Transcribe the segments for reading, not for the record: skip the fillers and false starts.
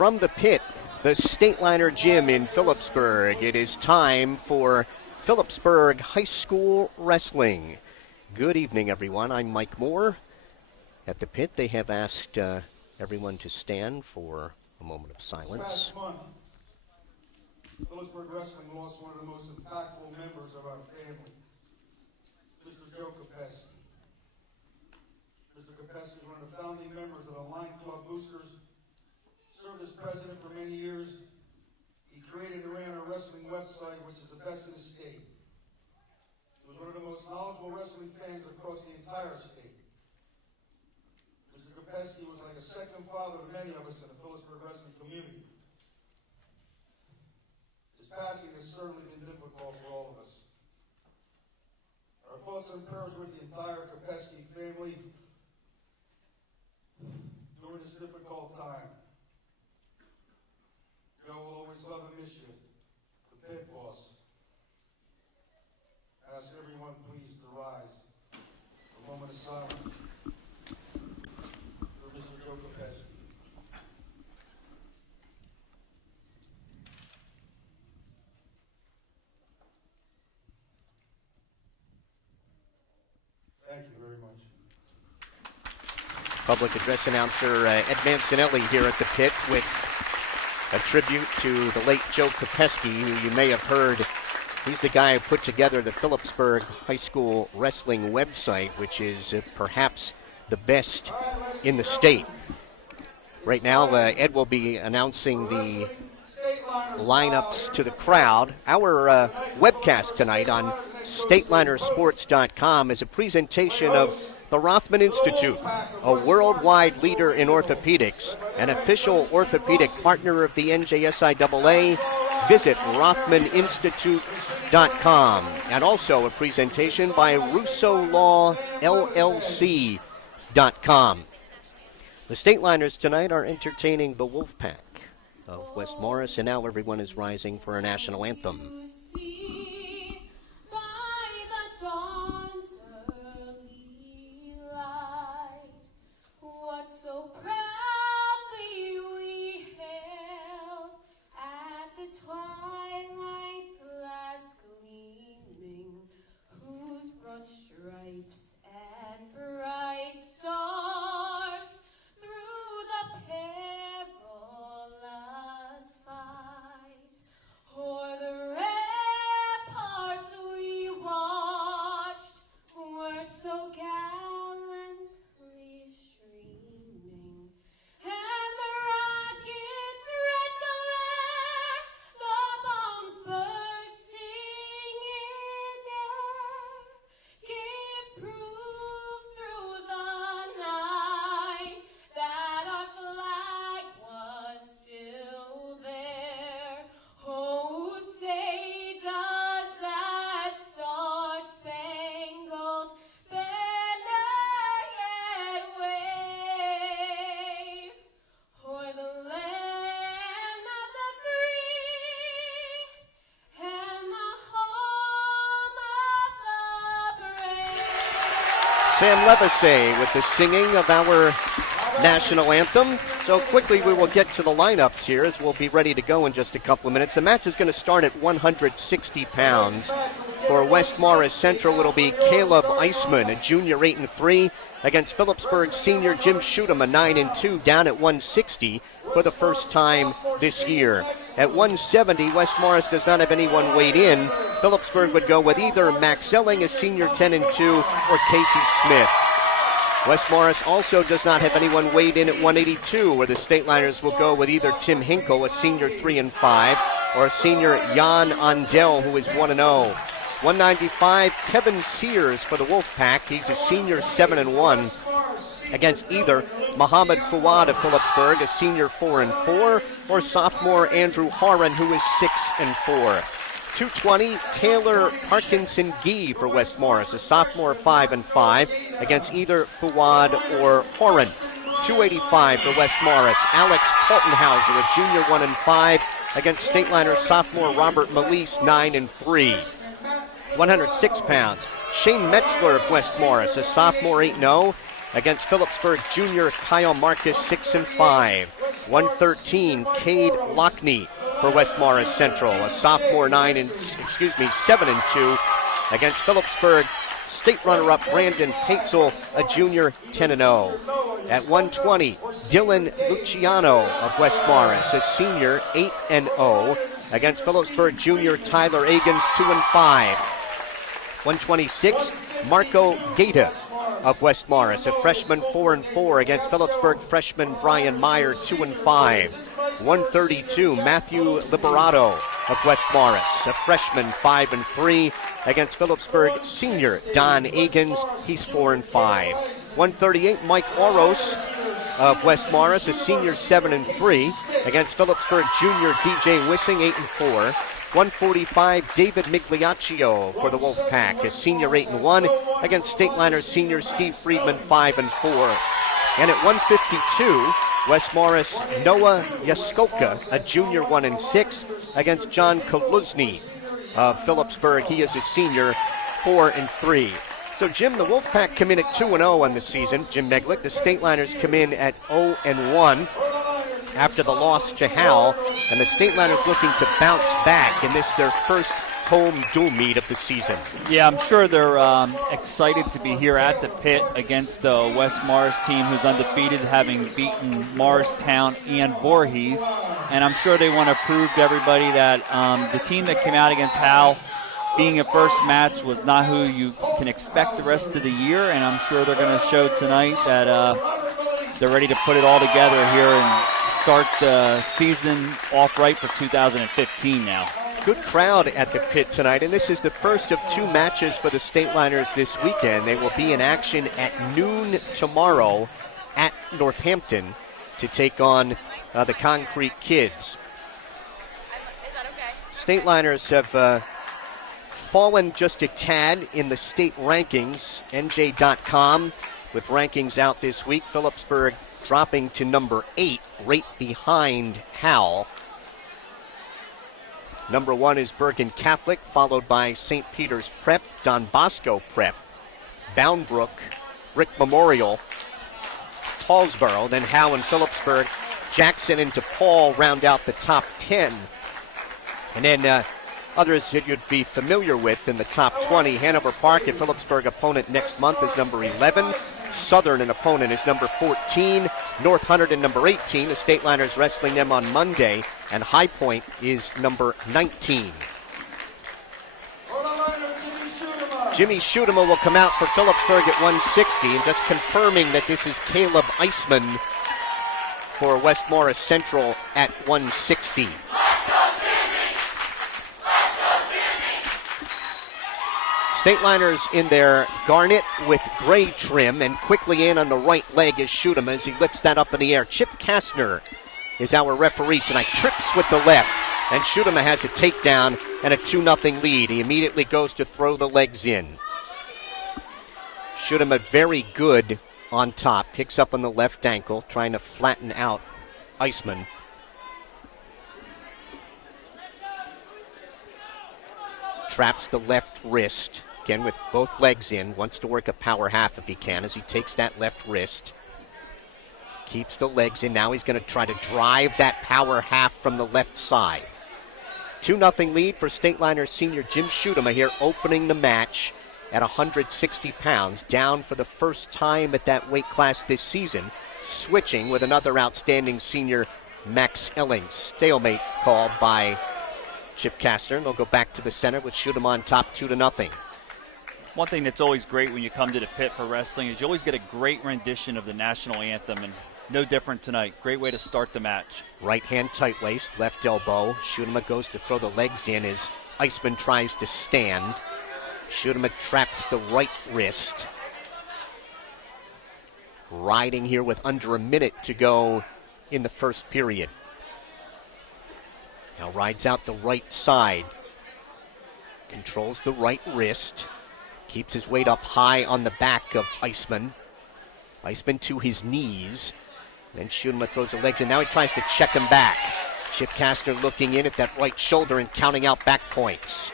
From the pit, the Stateliner gym in Phillipsburg, it is time for Phillipsburg High School Wrestling. Good evening, everyone. I'm Mike Moore. At the pit, they have asked everyone to stand for a moment of silence. Last month, Phillipsburg Wrestling lost one of the most impactful members of our family, Mr. Joe Kopeski. Mr. Kopeski is one of the founding members of the Line Club Boosters, served as president for many years. He created and ran a wrestling website, which is the best in the state. He was one of the most knowledgeable wrestling fans across the entire state. Mr. Kopeski was like a second father to many of us in the Phillipsburg wrestling community. His passing has certainly been difficult for all of us. Our thoughts and prayers with the entire Kopeski family during this difficult time. Joe will always love and miss you, the pit boss. I ask everyone please to rise for a moment of silence for Mr. Joe Kopeski. Thank you very much. Public address announcer Ed Mancinelli here at the pit with a tribute to the late Joe Kopeski, who you may have heard. He's the guy who put together the Phillipsburg High School Wrestling website, which is perhaps the best in the state. Right now, Ed will be announcing the lineups to the crowd. Our webcast tonight on Stateliners is a presentation of the Rothman Institute, a worldwide leader in orthopedics, an official orthopedic partner of the NJSIAA. Visit RothmanInstitute.com. And also a presentation by RussoLawLLC.com. The Stateliners tonight are entertaining the Wolfpack of West Morris, and now everyone is rising for our national anthem. So proudly we hailed at the twilight's last gleaming, whose broad stripes and bright stars through the perilous fight, o'er the ramparts we watched, were so gallantly streaming, and the rocket's red glare, the bombs bursting in air, gave proof through the night that our flag was still there. Oh, say does that star-spangled banner yet wave o'er the land of the free and the home of the brave? Sam Levisay with the singing of our national anthem. So quickly we will get to the lineups here, as we'll be ready to go in just a couple of minutes. The match is going to start at 160 pounds. For West Morris Central, it'll be Caleb Eisman, a junior 8-3, against Phillipsburg senior Jim Shootem, a 9-2, down at 160 for the first time this year. At 170, West Morris does not have anyone weighed in. Phillipsburg would go with either Max Elling, a senior 10-2, or Casey Smith. West Morris also does not have anyone weighed in at 182, where the Stateliners will go with either Tim Hinkle, a senior 3-5, or a senior Jan Andel, who is 1-0. 195, Kevin Sears for the Wolfpack. He's a senior 7-1, against either Muhammad Fawad of Phillipsburg, a senior 4-4, or sophomore Andrew Horan, who is 6-4. 220, Taylor Parkinson Gee for West Morris, a sophomore 5-5, against either Fawad or Horan. 285 for West Morris, Alex Coltonhauser, a junior 1-5, against Stateliner sophomore Robert Melise, 9-3. 106 pounds, Shane Metzler of West Morris, a sophomore 8-0, against Phillipsburg junior Kyle Marcus, 6-5. 113, Cade Lockney for West Morris Central, a sophomore 7-2 against Phillipsburg. State runner-up Brandon Paetzel, a junior, 10-0. At 120, Dylan Luciano of West Morris, a senior, 8-0 against Phillipsburg junior Tyler Agins, 2-5. 126, Marco Gaeta of West Morris, a freshman, 4-4 against Phillipsburg freshman Brian Meyer, 2-5. 132, Matthew Liberato of West Morris, a freshman, 5-3 against Phillipsburg senior Don Agins, he's 4-5. 138, Mike Oros of West Morris, a senior, 7-3 against Phillipsburg junior DJ Wissing, 8-4. 145, David Migliaccio for the Wolfpack, a senior, 8-1 against Stateliner senior Steve Friedman, 5-4. And at 152, West Morris Noah Yaskoka, a junior, 1-6 against John Koluzny of Phillipsburg. He is a senior, 4-3. So, Jim, the Wolfpack come in at 2-0 on the season. Jim Meglick. The Stateliners come in at 0-1 after the loss to Howell, and the Stateliners looking to bounce back in this their first home dual meet of the season. Yeah, I'm sure they're excited to be here at the pit against the West Morris team, who's undefeated, having beaten Morristown and Voorhees. And I'm sure they want to prove to everybody that the team that came out against Howell, being a first match, was not who you can expect the rest of the year. And I'm sure they're going to show tonight that they're ready to put it all together here and start the season off right for 2015 now. Good crowd at the pit tonight, and this is the first of two matches for the Stateliners this weekend. They will be in action at noon tomorrow at Northampton to take on the Concrete Kids. Is that okay? Stateliners have fallen just a tad in the state rankings. NJ.com with rankings out this week. Phillipsburg dropping to number 8, right behind Howell. Number 1 is Bergen Catholic, followed by St. Peter's Prep, Don Bosco Prep, Boundbrook, Brick Memorial, Paulsboro, then Howell and Phillipsburg. Jackson and DePaul round out the top 10. And then others that you'd be familiar with in the top 20. Hanover Park, a Phillipsburg opponent next month, is number 11. Southern, an opponent, is number 14. North Hunterdon, number 18. The Stateliners wrestling them on Monday. And High Point is number 19. Jimmy Schutema will come out for Phillipsburg at 160. And just confirming that this is Caleb Eisman for West Morris Central at 160. Stateliners in their garnet with gray trim, and quickly in on the right leg is Schutema as he lifts that up in the air. Chip Kastner is our referee tonight. Trips with the left, and Schutema has a takedown and a 2-0 lead. He immediately goes to throw the legs in. Schutema very good on top. Picks up on the left ankle, trying to flatten out Eisman. Traps the left wrist. Again, with both legs in, wants to work a power half if he can as he takes that left wrist. Keeps the legs in. Now he's going to try to drive that power half from the left side. 2-0 lead for Stateliner senior Jim Schutema here, opening the match at 160 pounds, down for the first time at that weight class this season, switching with another outstanding senior, Max Ellings. Stalemate called by Chip Kastner, and they'll go back to the center with Schutema on top, 2-0. One thing that's always great when you come to the pit for wrestling is you always get a great rendition of the national anthem, and no different tonight. Great way to start the match. Right hand tight waist, left elbow. Schutema goes to throw the legs in as Eisman tries to stand. Schutema traps the right wrist. Riding here with under a minute to go in the first period. Now rides out the right side. Controls the right wrist. Keeps his weight up high on the back of Eisman. Eisman to his knees. Then Schutema throws the legs in. Now he tries to check him back. Chip Kastner looking in at that right shoulder and counting out back points.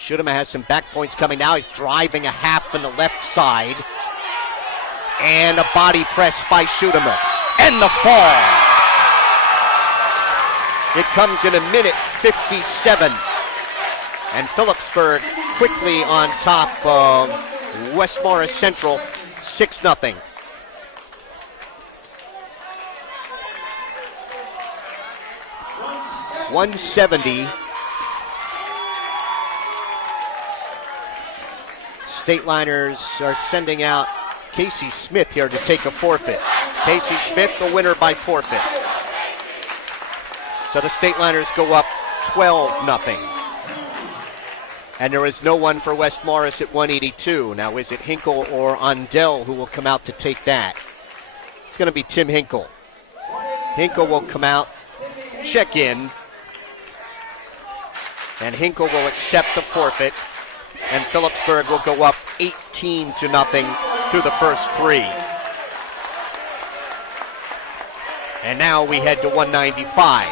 Schutema has some back points coming now. He's driving a half from the left side. And a body press by Schutema. and the fall. It comes in 1:57. And Phillipsburg quickly on top of West Morris Central, 6-0. $170. Stateliners are sending out Casey Smith here to take a forfeit. Casey Smith, the winner by forfeit. So the Stateliners go up 12-0. And there is no one for West Morris at 182. Now, is it Hinkle or Ondell who will come out to take that? It's going to be Tim Hinkle. Hinkle will come out, check in, and Hinkle will accept the forfeit. And Phillipsburg will go up 18-0 through the first three. And now we head to 195.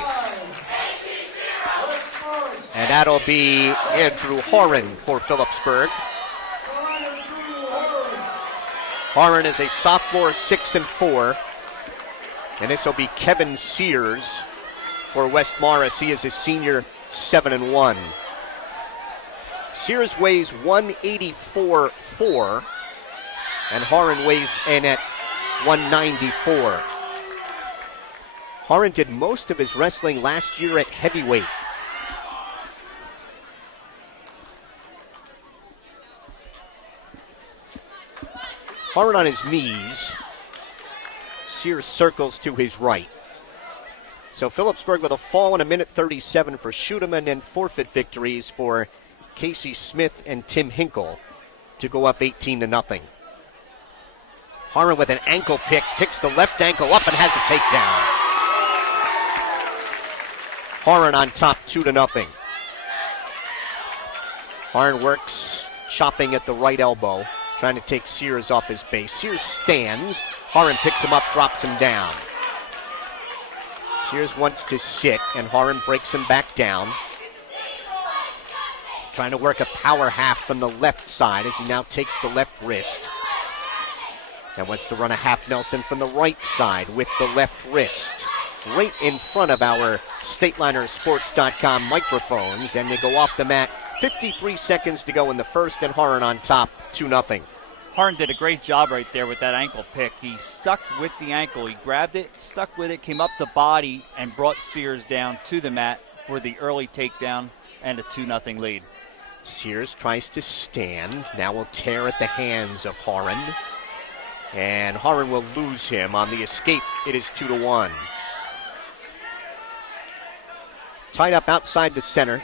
And that'll be Andrew Horan for Phillipsburg. Horan is a sophomore, 6-4. And this will be Kevin Sears for West Morris. He is a senior, 7-1. Sears weighs 184.4, and Horan weighs in at 194. Horan did most of his wrestling last year at heavyweight. Horan on his knees. Sears circles to his right. So Phillipsburg with a fall in 1:37 for Schudeman and forfeit victories for Casey Smith and Tim Hinkle to go up 18-0. Horan with an ankle pick, picks the left ankle up and has a takedown. Horan on top 2-0. Horan works, chopping at the right elbow, trying to take Sears off his base. Sears stands, Horan picks him up, drops him down. Sears wants to sit, and Horan breaks him back down. Trying to work a power half from the left side as he now takes the left wrist. And wants to run a half Nelson from the right side with the left wrist. Right in front of our StatelinerSports.com microphones. And they go off the mat. 53 seconds to go in the first, and Horan on top, 2-0. Horan did a great job right there with that ankle pick. He stuck with the ankle. He grabbed it, stuck with it, came up the body, and brought Sears down to the mat for the early takedown and a 2-0 lead. Sears tries to stand. Now will tear at the hands of Horan. And Horan will lose him on the escape. It is 2-1. Tied up outside the center.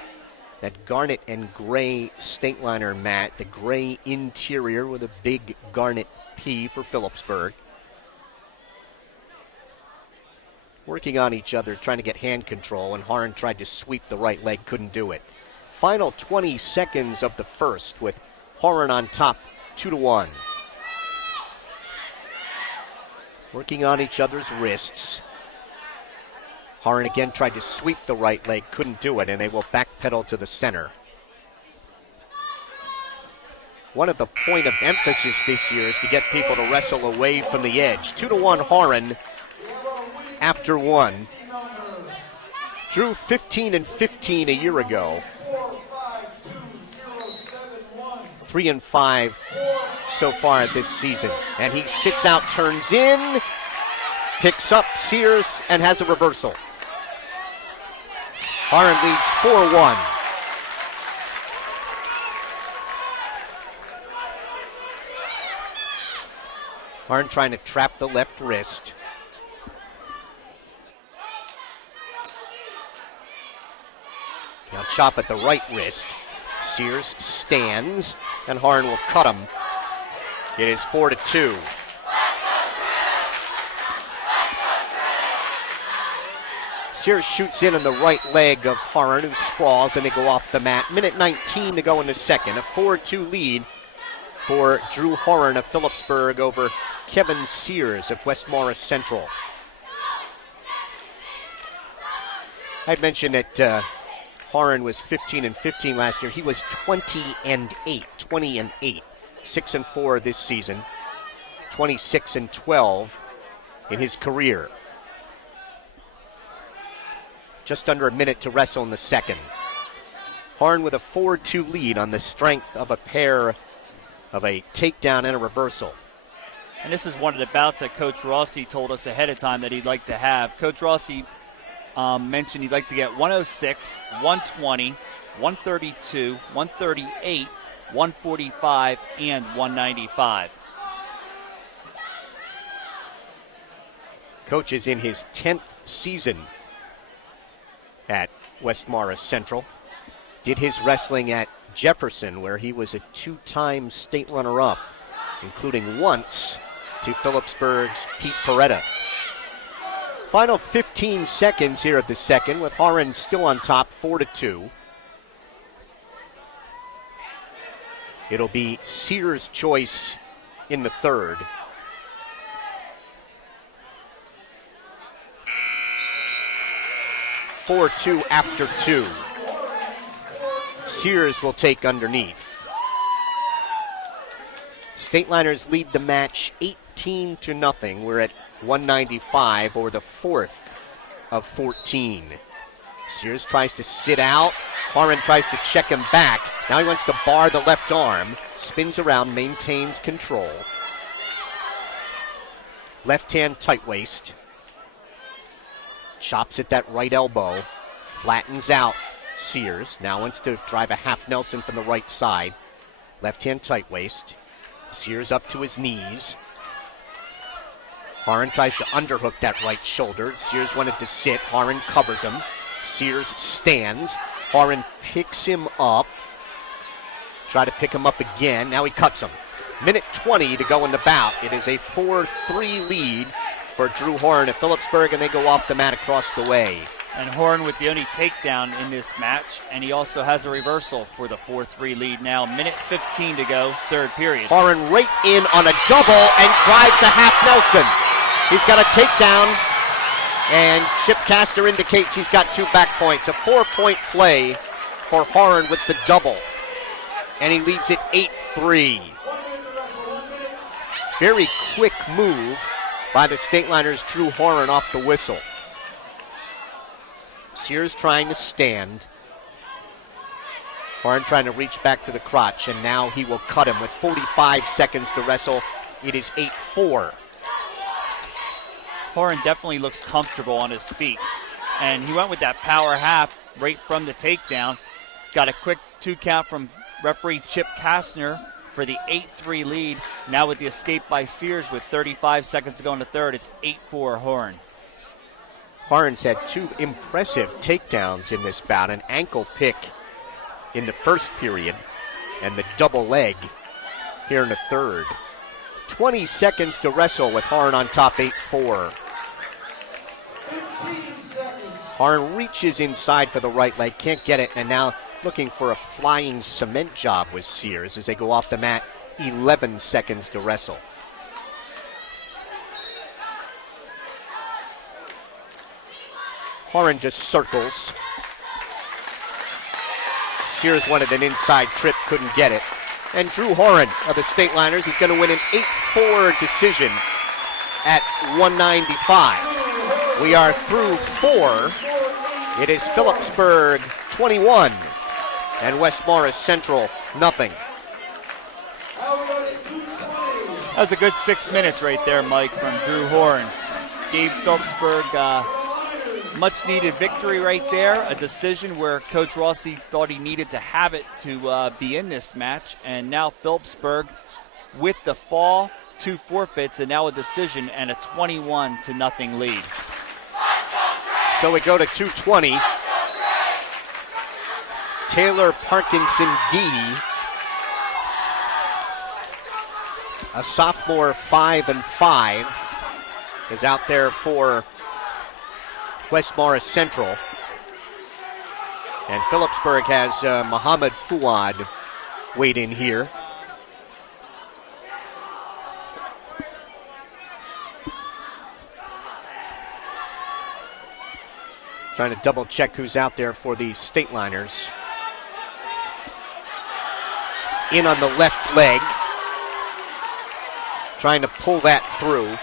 That garnet and gray Stateliner mat. The gray interior with a big garnet P for Phillipsburg. Working on each other, trying to get hand control, and Horan tried to sweep the right leg, couldn't do it. Final 20 seconds of the first with Horan on top, 2-1. Working on each other's wrists. Horan again tried to sweep the right leg, couldn't do it, and they will backpedal to the center. One of the point of emphasis this year is to get people to wrestle away from the edge. 2-1 Horan after one. Drew 15-15 a year ago. 3-5 so far this season. And he sits out, turns in, picks up Sears, and has a reversal. Horan leads 4-1. Horan trying to trap the left wrist. Now chop at the right wrist. Sears stands, and Horan will cut him. It is 4-2. Sears shoots in on the right leg of Horan, who sprawls, and they go off the mat. 1:19 to go in the second. A 4-2 lead for Drew Horan of Phillipsburg over Kevin Sears of West Morris Central. I'd mentioned that Horan was 15-15 last year. He was 20-8. 20-8. 6-4 this season. 26-12 in his career. Just under a minute to wrestle in the second. Harn with a 4-2 lead on the strength of a pair of a takedown and a reversal. And this is one of the bouts that Coach Rossi told us ahead of time that he'd like to have. Coach Rossi mentioned he'd like to get 106, 120, 132, 138, 145, and 195. Coach is in his 10th season at West Morris Central. Did his wrestling at Jefferson, where he was a 2-time state runner-up, including once to Phillipsburg's Pete Peretta. Final 15 seconds here of the second, with Harn still on top, 4-2. It'll be Sears' choice in the third. (4-2) after 2. Sears will take underneath. Stateliners lead the match 18-0. We're at 195, or the fourth of 14. Sears tries to sit out. Harn tries to check him back. Now he wants to bar the left arm. Spins around, maintains control. Left hand tight waist. Chops at that right elbow. Flattens out Sears. Now wants to drive a half Nelson from the right side. Left hand tight waist. Sears up to his knees. Harn tries to underhook that right shoulder. Sears wanted to sit. Harn covers him. Sears stands. Harn picks him up. Try to pick him up again. Now he cuts him. Minute 20 to go in the bout. It is a 4-3 lead for Drew Harn at Phillipsburg, and they go off the mat across the way. And Harn with the only takedown in this match, and he also has a reversal for the 4-3 lead now. Minute 15 to go, third period. Harn right in on a double and drives a half Nelson. He's got a takedown, and Chip Castor indicates he's got 2 back points. A 4-point play for Harn with the double, and he leads it 8-3. Very quick move by the Stateliners' Drew Harn off the whistle. Sears trying to stand. Harn trying to reach back to the crotch, and now he will cut him with 45 seconds to wrestle. It is 8-4. Harn definitely looks comfortable on his feet, and he went with that power half right from the takedown. Got a quick 2 count from referee Chip Kastner for the 8-3 lead. Now with the escape by Sears with 35 seconds to go in the third, it's 8-4 Harn. Harn's had 2 impressive takedowns in this bout, an ankle pick in the first period and the double leg here in the third. 20 seconds to wrestle with Harn on top, 8-4. 15 seconds. Harn reaches inside for the right leg, can't get it, and now looking for a flying cement job with Sears as they go off the mat, 11 seconds to wrestle. Harn just circles. Sears wanted an inside trip, couldn't get it. And Drew Harn of the Stateliners is going to win an 8-4 decision at 195. We are through 4. It is Phillipsburg 21 and West Morris Central nothing. That was a good 6 minutes right there, Mike, from Drew Harn. Gave Phillipsburg much needed victory right there, a decision where Coach Rossi thought he needed to have it to be in this match, and now Phillipsburg with the fall, 2 forfeits, and now a decision and a 21-0 lead. So we go to 220. Taylor Parkinson Gee, a sophomore 5-5, is out there for West Morris Central. And Phillipsburg has Muhammad Fuad weighed in here. Trying to double check who's out there for the Stateliners. In on the left leg. Trying to pull that through.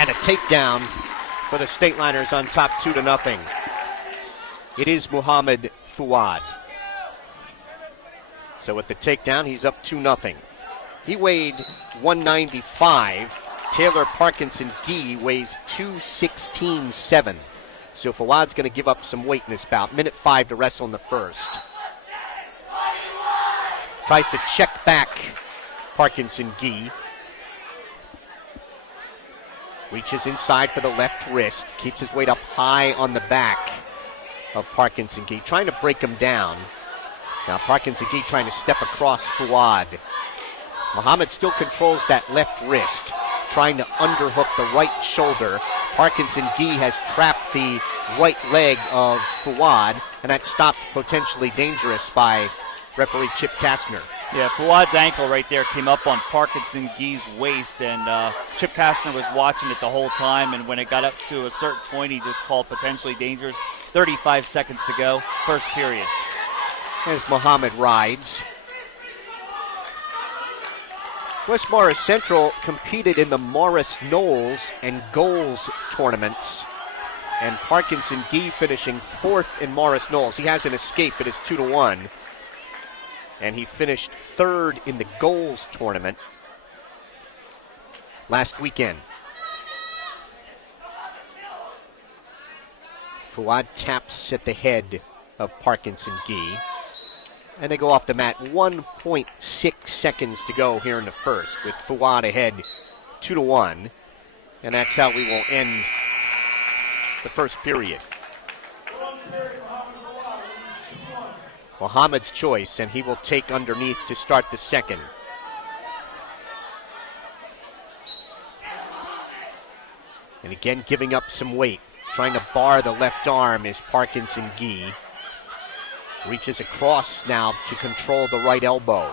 And a takedown for the Stateliners on top 2-0. It is Muhammad Fuad. So with the takedown, he's up 2-0. He weighed 195. Taylor Parkinson Gee weighs 216.7. So Fuad's going to give up some weight in this bout. Minute 5 to wrestle in the first. Tries to check back Parkinson Gee. Reaches inside for the left wrist. Keeps his weight up high on the back of Parkinson Gee. Trying to break him down. Now Parkinson Gee trying to step across Fuad. Muhammad still controls that left wrist. Trying to underhook the right shoulder. Parkinson Gee has trapped the right leg of Fuad, and that stopped potentially dangerous by referee Chip Kastner. Yeah, Fuad's ankle right there came up on Parkinson Gee's waist, and Chip Kastner was watching it the whole time, and when it got up to a certain point, he just called potentially dangerous. 35 seconds to go, first period. As Muhammad rides. West Morris Central competed in the Morris Knolls and Goals tournaments, and Parkinson Gee finishing 4th in Morris Knolls. He has an escape, it is 2-1. And he finished 3rd in the Goals tournament last weekend. Fuad taps at the head of Parkinson Gee. And they go off the mat. 1.6 seconds to go here in the first, with Fuad ahead 2-1. And that's how we will end the first period. Muhammad's choice, and he will take underneath to start the second. And again, giving up some weight. Trying to bar the left arm is Parkinson Gee. Reaches across now to control the right elbow.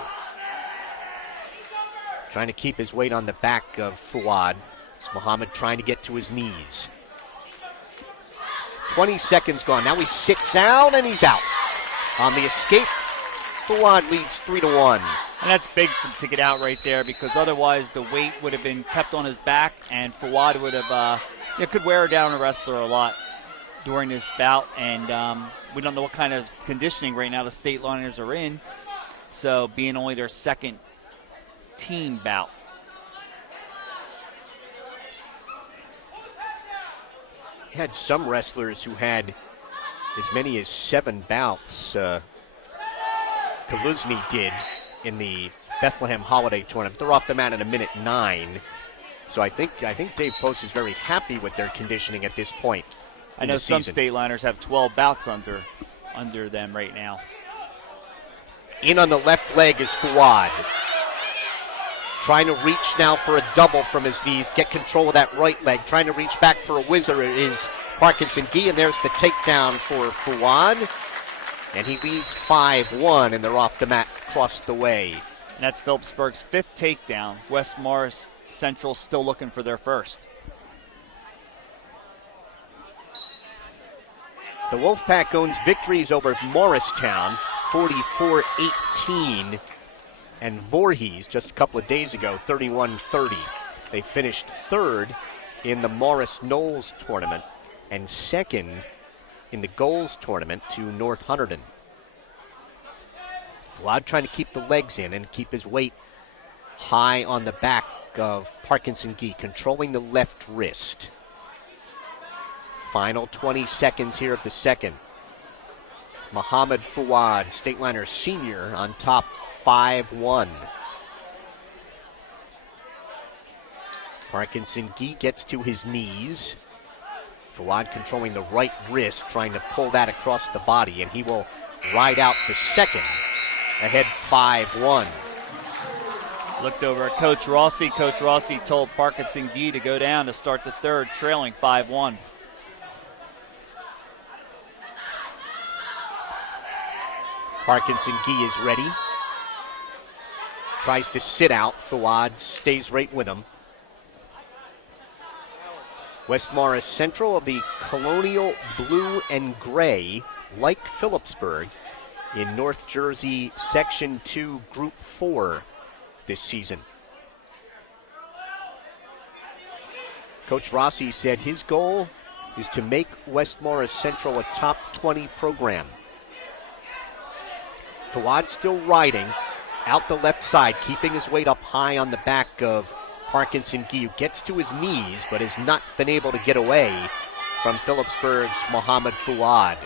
Trying to keep his weight on the back of Fuad. It's Muhammad trying to get to his knees. 20 seconds gone. Now he sits down and he's out. On the escape, Fuad leads 3-1. And that's big to get out right there, because otherwise the weight would have been kept on his back, and Fuad would have, could wear down a wrestler a lot during this bout. And we don't know what kind of conditioning right now the Stateliners are in, so being only their second team bout. Had some wrestlers who had as many as 7 bouts. Kaluzny did in the Bethlehem Holiday Tournament. They're off the mat in a minute 9. So I think Dave Post is very happy with their conditioning at this point. I know some Stateliners have 12 bouts under them right now. In on the left leg is Fuad. Trying to reach now for a double from his knees, get control of that right leg. Trying to reach back for a whizzer is Parkinson Gee, and there's the takedown for Fuad. And he leads 5-1, and they're off the mat across the way. And that's Phillipsburg's 5th takedown. West Morris Central still looking for their first. The Wolfpack owns victories over Morristown, 44-18. And Voorhees, just a couple of days ago, 31-30. They finished 3rd in the Morris Knolls tournament and 2nd in the Goals tournament to North Hunterdon. Fuad trying to keep the legs in and keep his weight high on the back of Parkinson Gee, controlling the left wrist. Final 20 seconds here of the second. Muhammad Fuad, Stateliner senior, on top 5-1. Parkinson Gee gets to his knees. Fuad controlling the right wrist, trying to pull that across the body, and he will ride out the second, ahead 5-1. Looked over at Coach Rossi. Coach Rossi told Parkinson Gee to go down to start the third, trailing 5-1. Parkinson Gee is ready. Tries to sit out. Fuad stays right with him. West Morris Central of the Colonial Blue and Gray, like Phillipsburg, in North Jersey Section 2 Group 4 this season. Coach Rossi said his goal is to make West Morris Central a top 20 program. Fawad still riding out the left side, keeping his weight up high on the back of Parkinson Gee, who gets to his knees but has not been able to get away from Phillipsburg's Mohammed Fawad.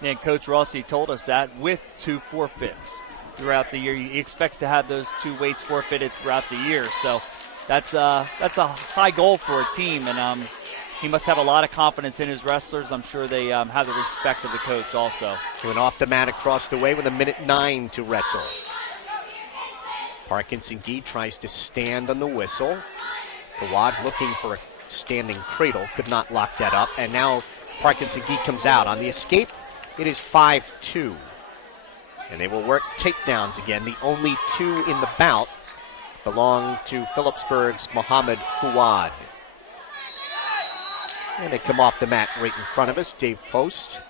And Coach Rossi told us that with 2 forfeits throughout the year. He expects to have those 2 weights forfeited throughout the year. So that's a high goal for a team, and he must have a lot of confidence in his wrestlers. I'm sure they have the respect of the coach also. To an off the mat across the way with 1:09 to wrestle. Parkinson Gee tries to stand on the whistle. Fawad looking for a standing cradle, could not lock that up, and now Parkinson Gee comes out. On the escape, it is 5-2. And they will work takedowns again. The only 2 in the bout belong to Phillipsburg's Mohammed Fawad. And they come off the mat right in front of us. Dave Post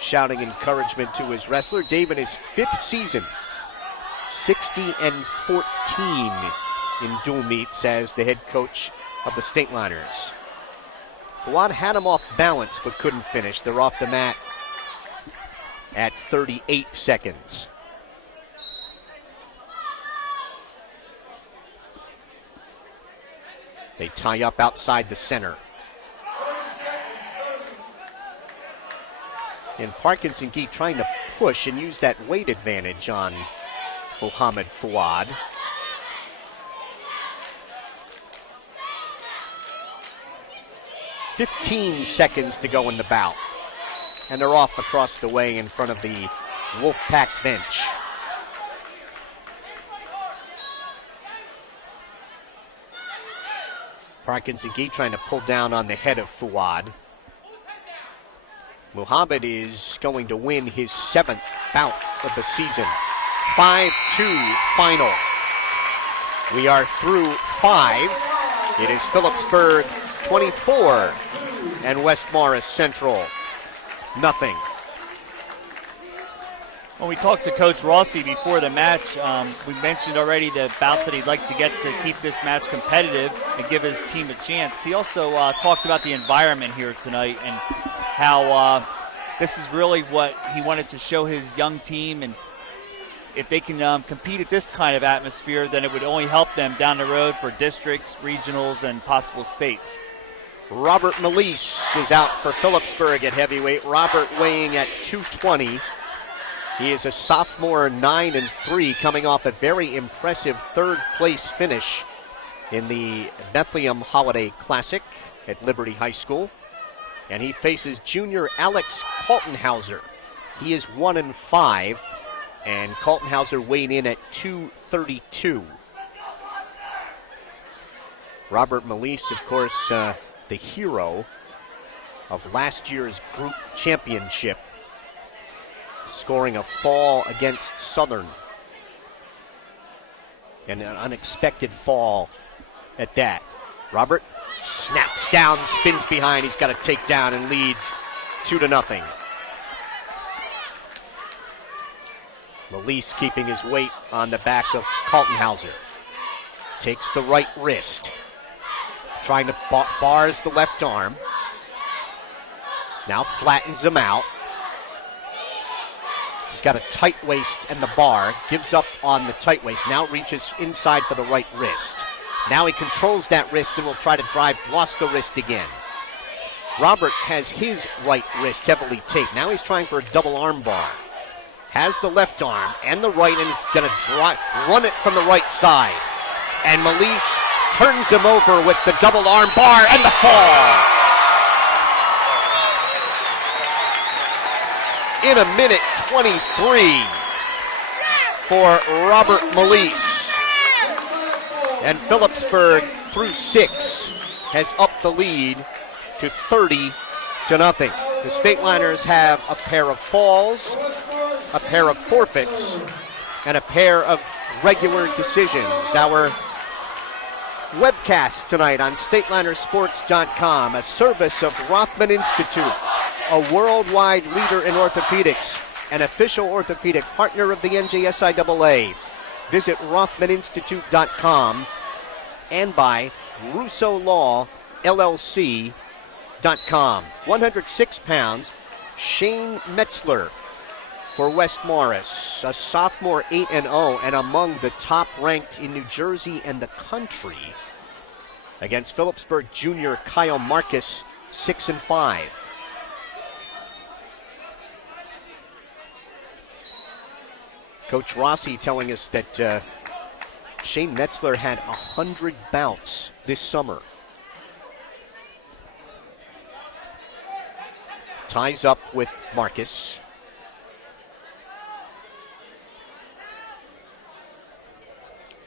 shouting encouragement to his wrestler. Dave in his 5th season, 60-14 in dual meets as the head coach of the Stateliners. Fawad had him off balance but couldn't finish. They're off the mat at 38 seconds. They tie up outside the center. And Parkinson Gee trying to push and use that weight advantage on Mohammed Fawad. "15 seconds to go in the bout. And they're off across the way in front of the Wolfpack bench. Parkinson Gee trying to pull down on the head of Fawad. Muhammad is going to win his 7th bout of the season. 5-2 final. We are through 5. It is Phillipsburg 24 and West Morris Central nothing. When we talked to Coach Rossi before the match, we mentioned already the bouts that he'd like to get to keep this match competitive and give his team a chance. He also talked about the environment here tonight and how this is really what he wanted to show his young team, and if they can compete at this kind of atmosphere, then it would only help them down the road for districts, regionals, and possible states. Robert Melise is out for Phillipsburg at heavyweight. Robert weighing at 220. He is a sophomore, 9-3, coming off a very impressive 3rd-place finish in the Bethlehem Holiday Classic at Liberty High School. And he faces junior Alex Kaltenhauser. He is 1-5, and Kaltenhauser weighed in at 232. Robert Melise, of course, the hero of last year's group championship, scoring a fall against Southern. And an unexpected fall at that. Robert snaps down, spins behind. He's got a takedown and leads 2-0. Melise keeping his weight on the back of Kaltenhauser. Takes the right wrist. Trying to bars the left arm. Now flattens him out. He's got a tight waist and the bar. Gives up on the tight waist. Now reaches inside for the right wrist. Now he controls that wrist and will try to drive. Lost the wrist again. Robert has his right wrist heavily taped. Now he's trying for a double arm bar. Has the left arm and the right, and he's going to run it from the right side. And Melise turns him over with the double arm bar and the fall. In 1:23 for Robert Melise. And Phillipsburg, through 6, has upped the lead to 30-0. The Stateliners have a pair of falls, a pair of forfeits, and a pair of regular decisions. Our webcast tonight on StatelinerSports.com, a service of Rothman Institute, a worldwide leader in orthopedics, an official orthopedic partner of the NJSIAA. Visit RothmanInstitute.com and by Russo Law LLC.com. 106 pounds, Shane Metzler for West Morris, a sophomore 8-0 and among the top ranked in New Jersey and the country, against Phillipsburg junior Kyle Marcus, 6-5. Coach Rossi telling us that Shane Metzler had 100 bouts this summer. Ties up with Marcus.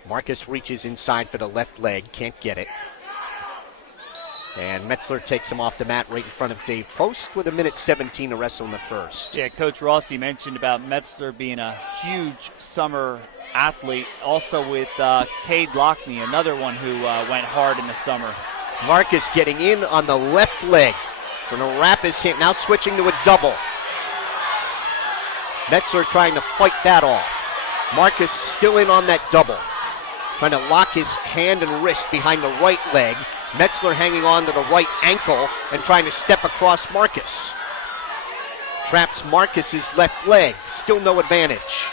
Marcus reaches inside for the left leg, can't get it. And Metzler takes him off the mat right in front of Dave Post with 1:17 to wrestle in the first. Yeah, Coach Rossi mentioned about Metzler being a huge summer athlete. Also with Cade Lockney, another one who went hard in the summer. Marcus getting in on the left leg. Trying to wrap his hand, now switching to a double. Metzler trying to fight that off. Marcus still in on that double. Trying to lock his hand and wrist behind the right leg. Metzler hanging on to the right ankle and trying to step across Marcus. Traps Marcus's left leg, still no advantage.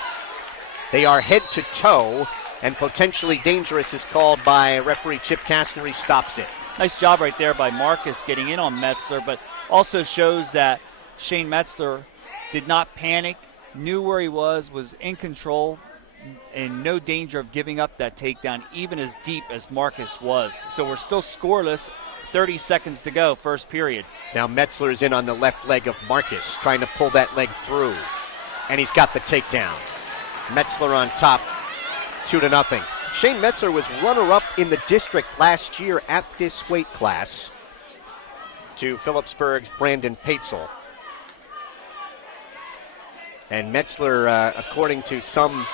They are head to toe, and potentially dangerous is called by referee Chip Kastner. He stops it. Nice job right there by Marcus getting in on Metzler, but also shows that Shane Metzler did not panic, knew where he was in control, in no danger of giving up that takedown, even as deep as Marcus was. So we're still scoreless, 30 seconds to go, first period. Now Metzler is in on the left leg of Marcus, trying to pull that leg through, and he's got the takedown. Metzler on top, 2-0. Shane Metzler was runner-up in the district last year at this weight class to Phillipsburg's Brandon Paetzel. And Metzler, according to some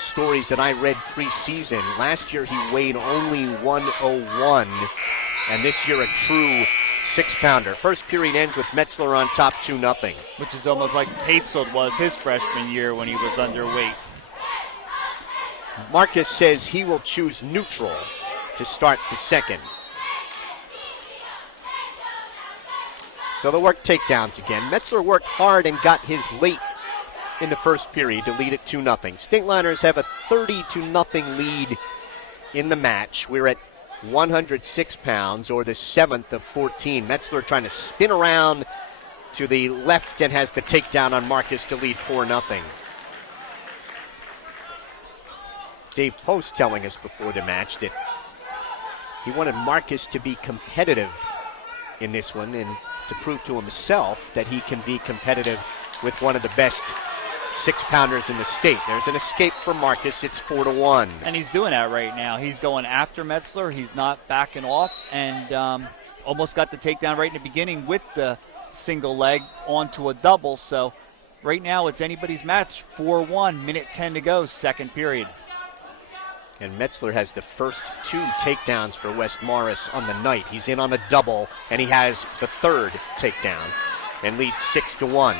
stories that I read preseason, last year he weighed only 101, and this year a true 6-pounder. First period ends with Metzler on top, 2-0. Which is almost like Paetzel was his freshman year when he was underweight. Marcus says he will choose neutral to start the second. So they'll work takedowns again. Metzler worked hard and got his late in the first period to lead at 2-0. Stateliners have a 30-0 lead in the match. We're at 106 pounds, or the 7th of 14. Metzler trying to spin around to the left and has the takedown on Marcus to lead 4-0. Dave Post telling us before the match that he wanted Marcus to be competitive in this one and to prove to himself that he can be competitive with one of the best 6-pounders in the state. There's an escape for Marcus. It's 4-1. And he's doing that right now. He's going after Metzler. He's not backing off, and almost got the takedown right in the beginning with the single leg onto a double. So right now it's anybody's match. 4-1, minute 10 to go, second period. And Metzler has the first 2 takedowns for West Morris on the night. He's in on a double, and he has the third takedown and leads 6-1.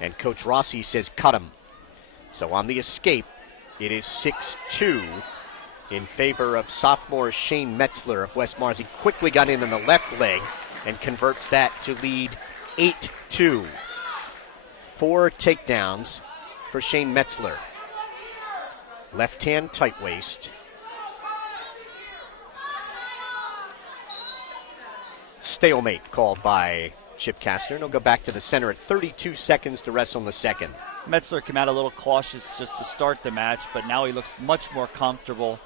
And Coach Rossi says cut him. So on the escape, it is 6-2 in favor of sophomore Shane Metzler of West Morris. He quickly got in on the left leg and converts that to lead 8-2. 4 takedowns for Shane Metzler. Left hand tight waist. Stalemate called by Chip Kastner, and he'll go back to the center at 32 seconds to wrestle in the second. Metzler came out a little cautious just to start the match, but now he looks much more comfortable.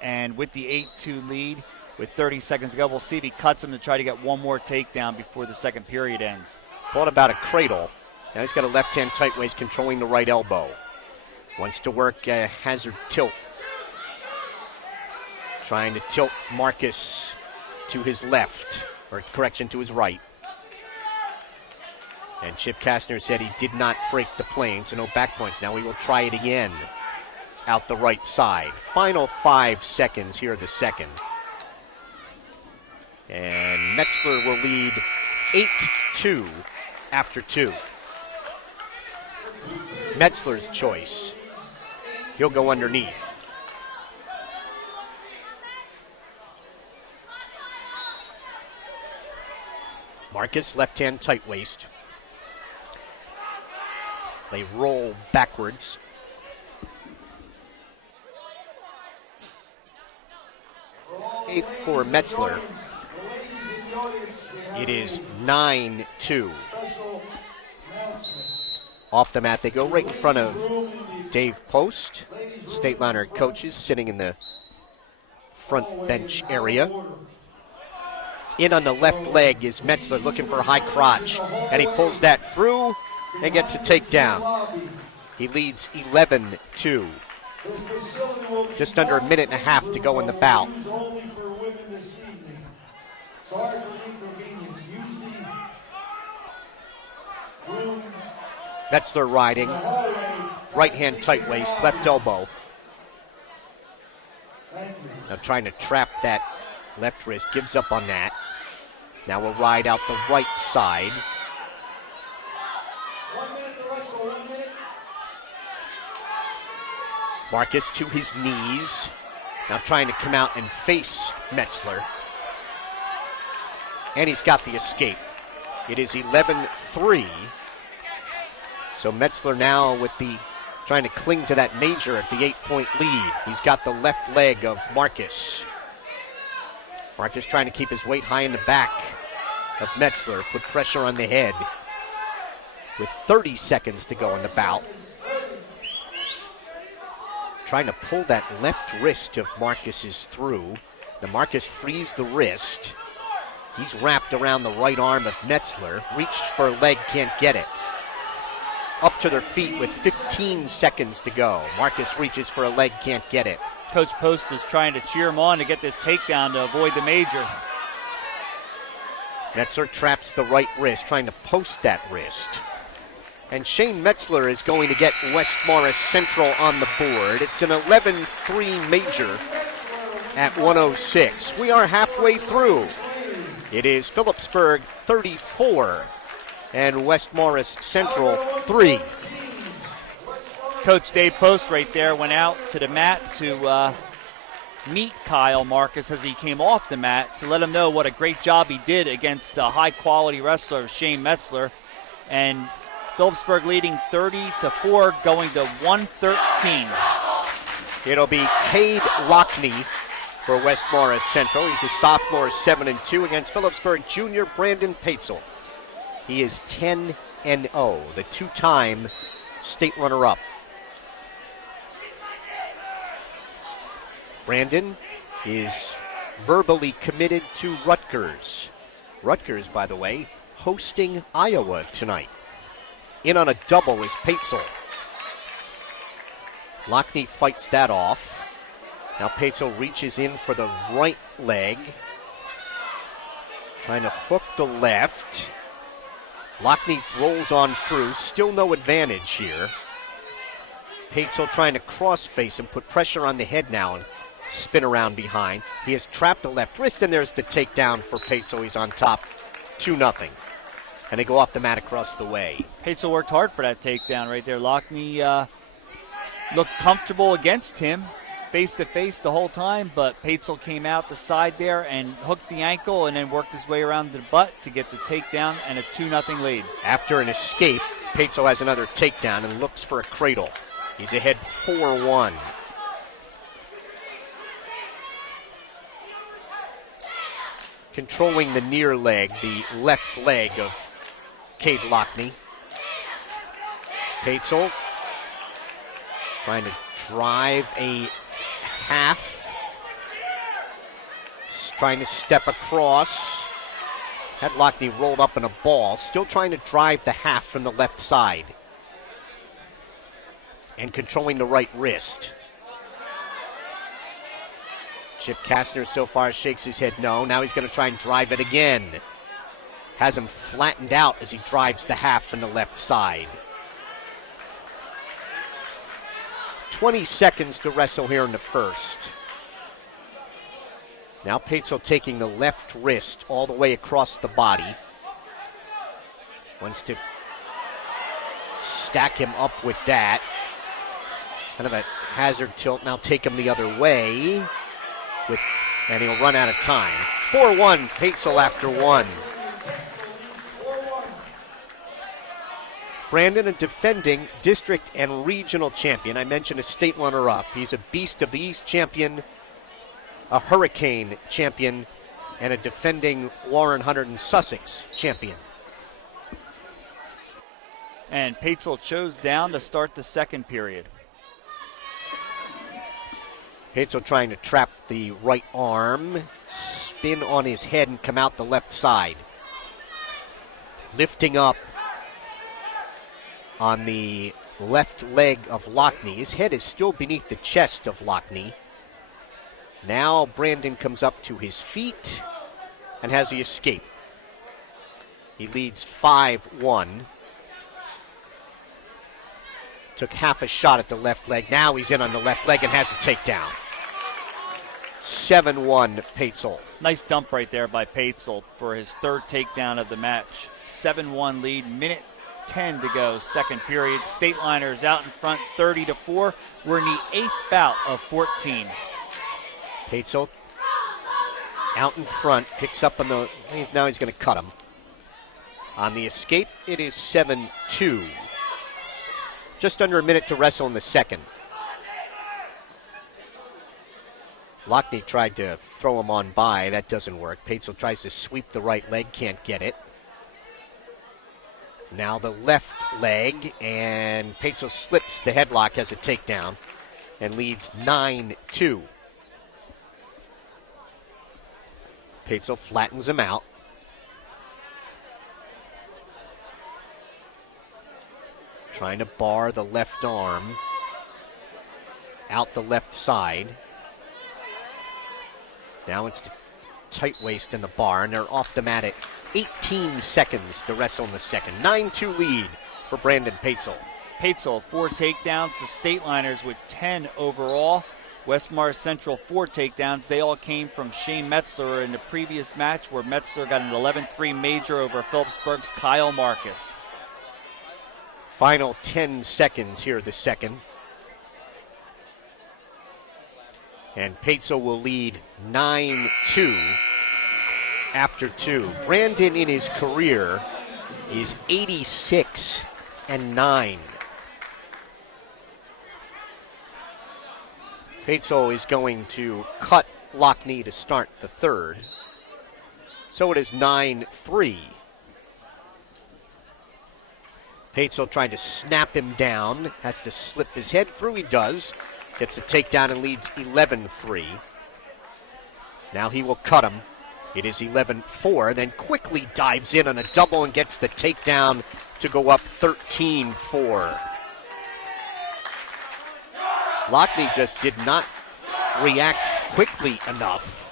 And with the 8-2 lead, with 30 seconds to go, we'll see if he cuts him to try to get one more takedown before the second period ends. Thought about a cradle. Now he's got a left hand tight waist controlling the right elbow. Wants to work a hazard tilt. Trying to tilt Marcus to his left, or correction, to his right. And Chip Kastner said he did not break the plane, so no back points. Now we will try it again out the right side. Final 5 seconds here of the second. And Metzler will lead 8-2 after 2. Metzler's choice. He'll go underneath. Marcus, left hand tight waist. They roll backwards. For Metzler, it is 9-2. Off the mat they go, right in front of Dave Post. Stateliner coaches sitting in the front bench area. In on the left leg is Metzler looking for a high crotch, and he pulls that through and gets a takedown. He leads 11-2. Just under a minute and a half to go in the bout. Metzler riding, right hand tight waist, left elbow. Now trying to trap that left wrist, gives up on that. Now we'll ride out the right side. 1 minute to wrestle, 1 minute. Marcus to his knees. Now trying to come out and face Metzler. And he's got the escape. It is 11-3. So Metzler now with the trying to cling to that major at the 8-point lead. He's got the left leg of Marcus. Marcus trying to keep his weight high in the back of Metzler. Put pressure on the head. With 30 seconds to go in the bout. Trying to pull that left wrist of Marcus's through. Now Marcus frees the wrist. He's wrapped around the right arm of Metzler. Reaches for a leg, can't get it. Up to their feet with 15 seconds to go. Marcus reaches for a leg, can't get it. Coach Post is trying to cheer him on to get this takedown to avoid the major. Metzler traps the right wrist, trying to post that wrist. And Shane Metzler is going to get West Morris Central on the board. It's an 11-3 major at 106. We are halfway through. It is Phillipsburg 34 and West Morris Central 3. Coach Dave Post right there went out to the mat to meet Kyle Marcus as he came off the mat to let him know what a great job he did against a high-quality wrestler, Shane Metzler. And Phillipsburg leading 30-4, going to 113. It'll be Cade Lockney for West Morris Central. He's a sophomore, 7-2 against Phillipsburg junior Brandon Paetzel. He is 10-0, the two-time state runner-up. Brandon is verbally committed to Rutgers. Rutgers, by the way, hosting Iowa tonight. In on a double is Paetzel. Lockney fights that off. Now Paetzel reaches in for the right leg. Trying to hook the left. Lockney rolls on through. Still no advantage here. Paetzel trying to cross-face and put pressure on the head now and spin around behind. He has trapped the left wrist, and there's the takedown for Paetzel. He's on top, 2-0. And they go off the mat across the way. Paetzel worked hard for that takedown right there. Lockney looked comfortable against him, face-to-face the whole time, but Paetzel came out the side there and hooked the ankle and then worked his way around the butt to get the takedown and a 2-0 lead. After an escape, Paetzel has another takedown and looks for a cradle. He's ahead 4-1. Controlling the near leg, the left leg of Cade Lockney. Paetzel trying to drive a half. Trying to step across. Had Lockney rolled up in a ball. Still trying to drive the half from the left side. And controlling the right wrist. Chip Kastner so far shakes his head no. Now he's going to try and drive it again. Has him flattened out as he drives the half from the left side. 20 seconds to wrestle here in the first. Now Paetzel taking the left wrist all the way across the body. Wants to stack him up with that. Kind of a hazard tilt. Now take him the other way. And he'll run out of time. 4-1 Paetzel after one. Brandon, a defending district and regional champion. I mentioned a state runner-up. He's a Beast of the East champion, a Hurricane champion, and a defending Warren Hunter and Sussex champion. And Paetzel chose down to start the second period. Paetzel trying to trap the right arm, spin on his head and come out the left side. Lifting up on the left leg of Lockney. His head is still beneath the chest of Lockney. Now Brandon comes up to his feet and has the escape. He leads 5-1. Took half a shot at the left leg. Now he's in on the left leg and has a takedown. 7-1 Paetzel. Nice dump right there by Paetzel for his third takedown of the match. 7-1 lead, minute 10 to go, second period. Stateliners out in front, 30-4. We're in the 8th bout of 14. Paetzel out in front, picks up on the, now he's going to cut him. On the escape, it is 7-2. Just under a minute to wrestle in the second. Lockney tried to throw him on by. That doesn't work. Paetzel tries to sweep the right leg, can't get it. Now the left leg, and Paetzel slips the headlock, has a takedown, and leads 9-2. Paetzel flattens him out. Trying to bar the left arm. Out the left side. Now it's the tight waist in the bar, and they're off the mat at 18 seconds to wrestle in the second. 9-2 lead for Brandon Paetzel. Paetzel, 4 takedowns. The Stateliners with 10 overall. West Mars Central, 4 takedowns. They all came from Shane Metzler in the previous match, where Metzler got an 11-3 major over Phillipsburg's Kyle Marcus. Final 10 seconds here, the second. And Paetzel will lead 9-2 after 2. Brandon in his career is 86-9. Paetzel is going to cut Lockney to start the third. So it is 9-3. Paetzel trying to snap him down, has to slip his head through, he does. Gets a takedown and leads 11-3. Now he will cut him. It is 11-4, then quickly dives in on a double and gets the takedown to go up 13-4. Lockney just did not react quickly enough.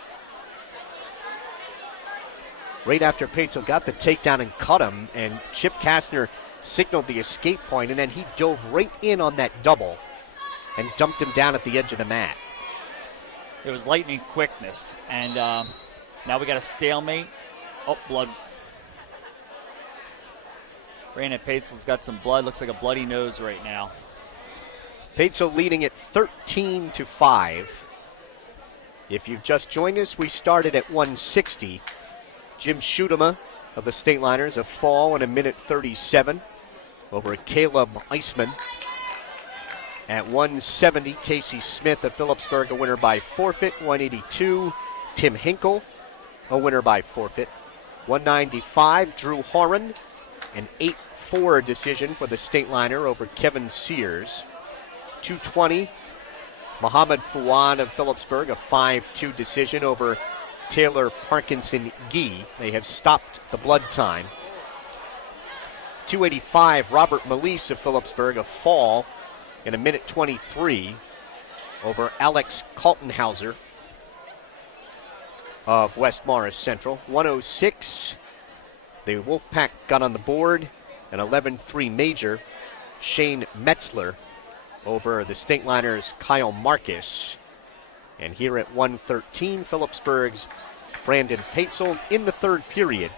Right after Paetzel got the takedown and cut him, and Chip Kastner signaled the escape point, and then he dove right in on that double and dumped him down at the edge of the mat. It was lightning quickness, and now we got a stalemate. Oh, blood. Brandon Paetzel's got some blood. Looks like a bloody nose right now. Paetzel leading at 13-5. If you've just joined us, we started at 160. Jim Schutema of the Stateliners, a fall in a minute 37 over Caleb Eisman. At 170, Casey Smith of Phillipsburg, a winner by forfeit. 182, Tim Hinkle, a winner by forfeit. 195, Drew Horan, an 8-4 decision for the Stateliner over Kevin Sears. 220, Muhammad Fouad of Phillipsburg, a 5-2 decision over Taylor Parkinson Gee. They have stopped the blood time. 285, Robert Melise of Phillipsburg, a fall in a minute 23 over Alex Kaltenhauser of West Morris Central. 106, the Wolfpack got on the board, an 11-3 major. Shane Metzler over the Stateliners' Kyle Marcus. And here at 113, Phillipsburg's Brandon Paetzel in the third period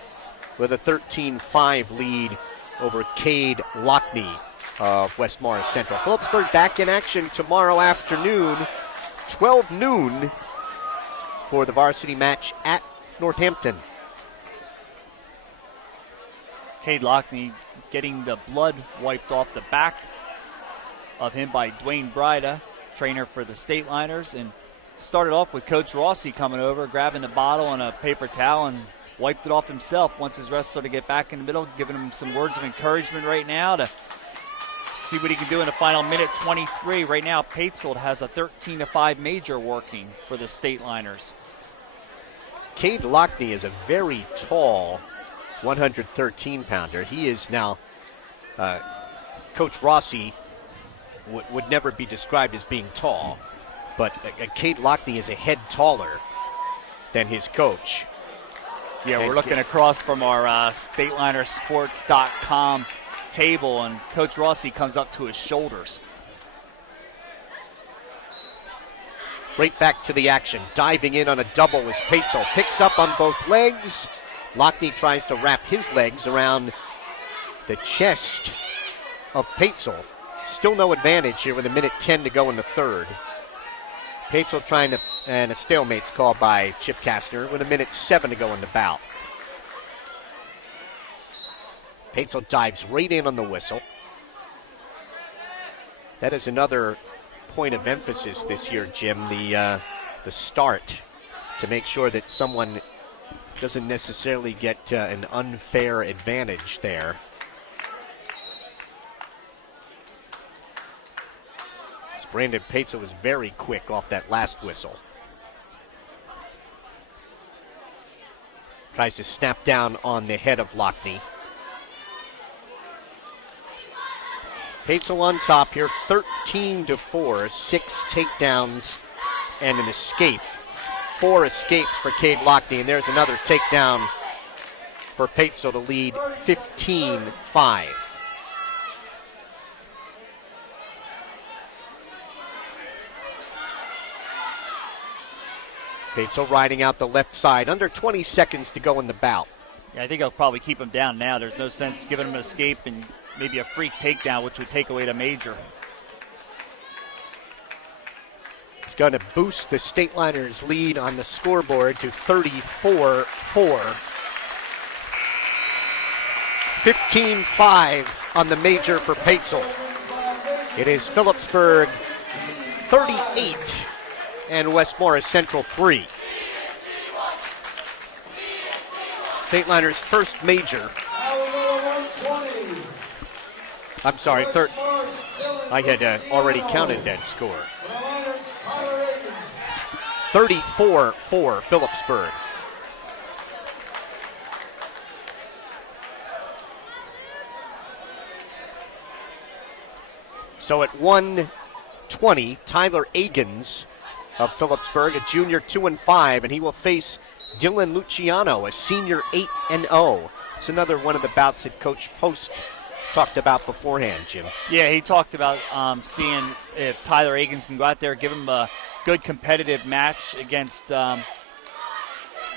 with a 13-5 lead over Cade Lockney of West Morris Central. Phillipsburg back in action tomorrow afternoon, 12 noon, for the varsity match at Northampton. Cade Lockney getting the blood wiped off the back of him by Dwayne Brida, trainer for the Stateliners, and started off with Coach Rossi coming over, grabbing the bottle and a paper towel and wiped it off himself once his wrestler to get back in the middle, giving him some words of encouragement right now to see what he can do in the final minute 23. Right now, Paetzold has a 13-5 major working for the Stateliners. Cade Lockney is a very tall 113-pounder. He is now, Coach Rossi would never be described as being tall, but Cade Lockney is a head taller than his coach. Yeah, we're looking across from our StatelinerSports.com table, and Coach Rossi comes up to his shoulders. Right back to the action. Diving in on a double as Paetzold picks up on both legs. Lockney tries to wrap his legs around the chest of Paetzold. Still no advantage here with a minute 10 to go in the third. Paetzold trying to, and a stalemate's called by Chip Kastner with a minute 7 to go in the bout. Paetzold dives right in on the whistle. That is another point of emphasis this year, Jim, the start, to make sure that someone doesn't necessarily get an unfair advantage there. Brandon Paetzold was very quick off that last whistle. Tries to snap down on the head of Lockney. Paetzold on top here, 13-4, 6 takedowns and an escape. 4 escapes for Cade Lockney, and there's another takedown for Paetzold to lead 15-5. Paetzold riding out the left side, under 20 seconds to go in the bout. Yeah, I think I'll probably keep him down now. There's no sense giving him an escape and maybe a freak takedown, which would take away the major. It's going to boost the Stateliners' lead on the scoreboard to 34-4. 15-5 on the major for Paetzold. It is Phillipsburg 38 and West Morris Central 3. Stateliners' first major. I'm sorry, third. I had already counted that score. 34-4 Phillipsburg. So at 1:20, Tyler Agins of Phillipsburg, a junior 2-5, and he will face Dylan Luciano, a senior 8-0. It's another one of the bouts that Coach Post talked about beforehand, Jim. Yeah, he talked about seeing if Tyler Agins can go out there, give him a good competitive match against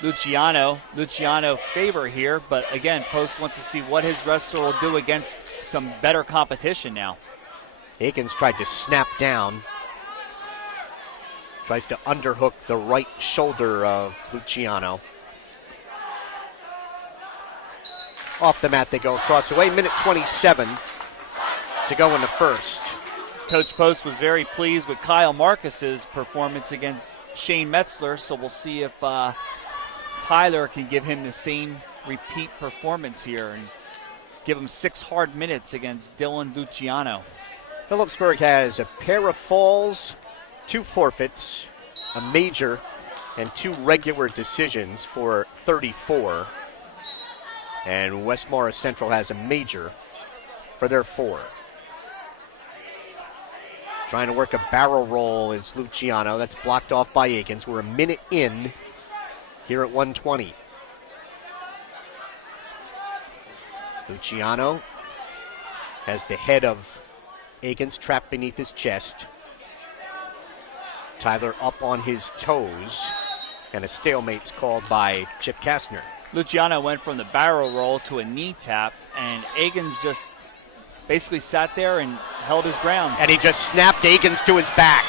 Luciano. Luciano favor here, but again, Post wants to see what his wrestler will do against some better competition now. Agins tried to snap down. Tries to underhook the right shoulder of Luciano. Off the mat they go across the way. Minute 27 to go in the first. Coach Post was very pleased with Kyle Marcus's performance against Shane Metzler, so we'll see if Tyler can give him the same repeat performance here and give him 6 hard minutes against Dylan Luciano. Phillipsburg has a pair of falls, 2 forfeits, a major, and 2 regular decisions for 34. And West Morris Central has a major for their 4. Trying to work a barrel roll is Luciano. That's blocked off by Agins. We're a minute in here at 1:20. Luciano has the head of Agins trapped beneath his chest. Tyler up on his toes, and a stalemate's called by Chip Kastner. Luciano went from the barrel roll to a knee tap, and Agins just basically sat there and held his ground. And he just snapped Agins to his back.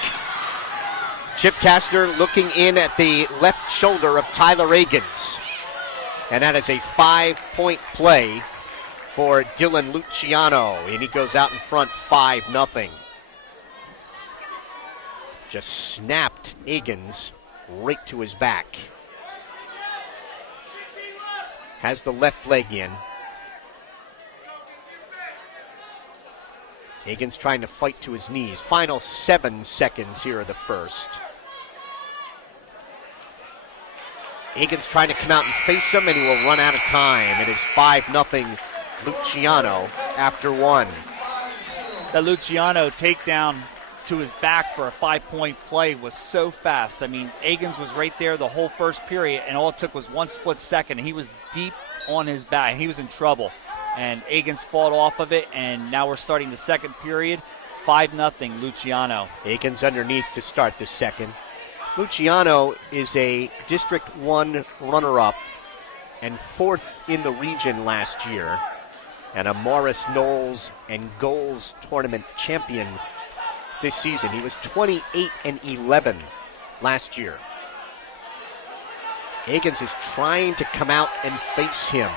Chip Kastner looking in at the left shoulder of Tyler Agins. And that is a 5-point play for Dylan Luciano, and he goes out in front 5-0. Just snapped Egan's right to his back. Has the left leg in. Egan's trying to fight to his knees. Final 7 seconds here of the first. Egan's trying to come out and face him, and he will run out of time. It is 5-0 Luciano after 1. The Luciano takedown to his back for a 5-point play was so fast. I mean, Egan's was right there the whole first period, and all it took was 1 split second. He was deep on his back. He was in trouble. And Egan's fought off of it, and now we're starting the second period. 5-0 Luciano. Egan's underneath to start the second. Luciano is a District 1 runner-up and 4th in the region last year, and a Morris Knowles and Goals tournament champion this season. He was 28-11 last year. Egan's is trying to come out and face him.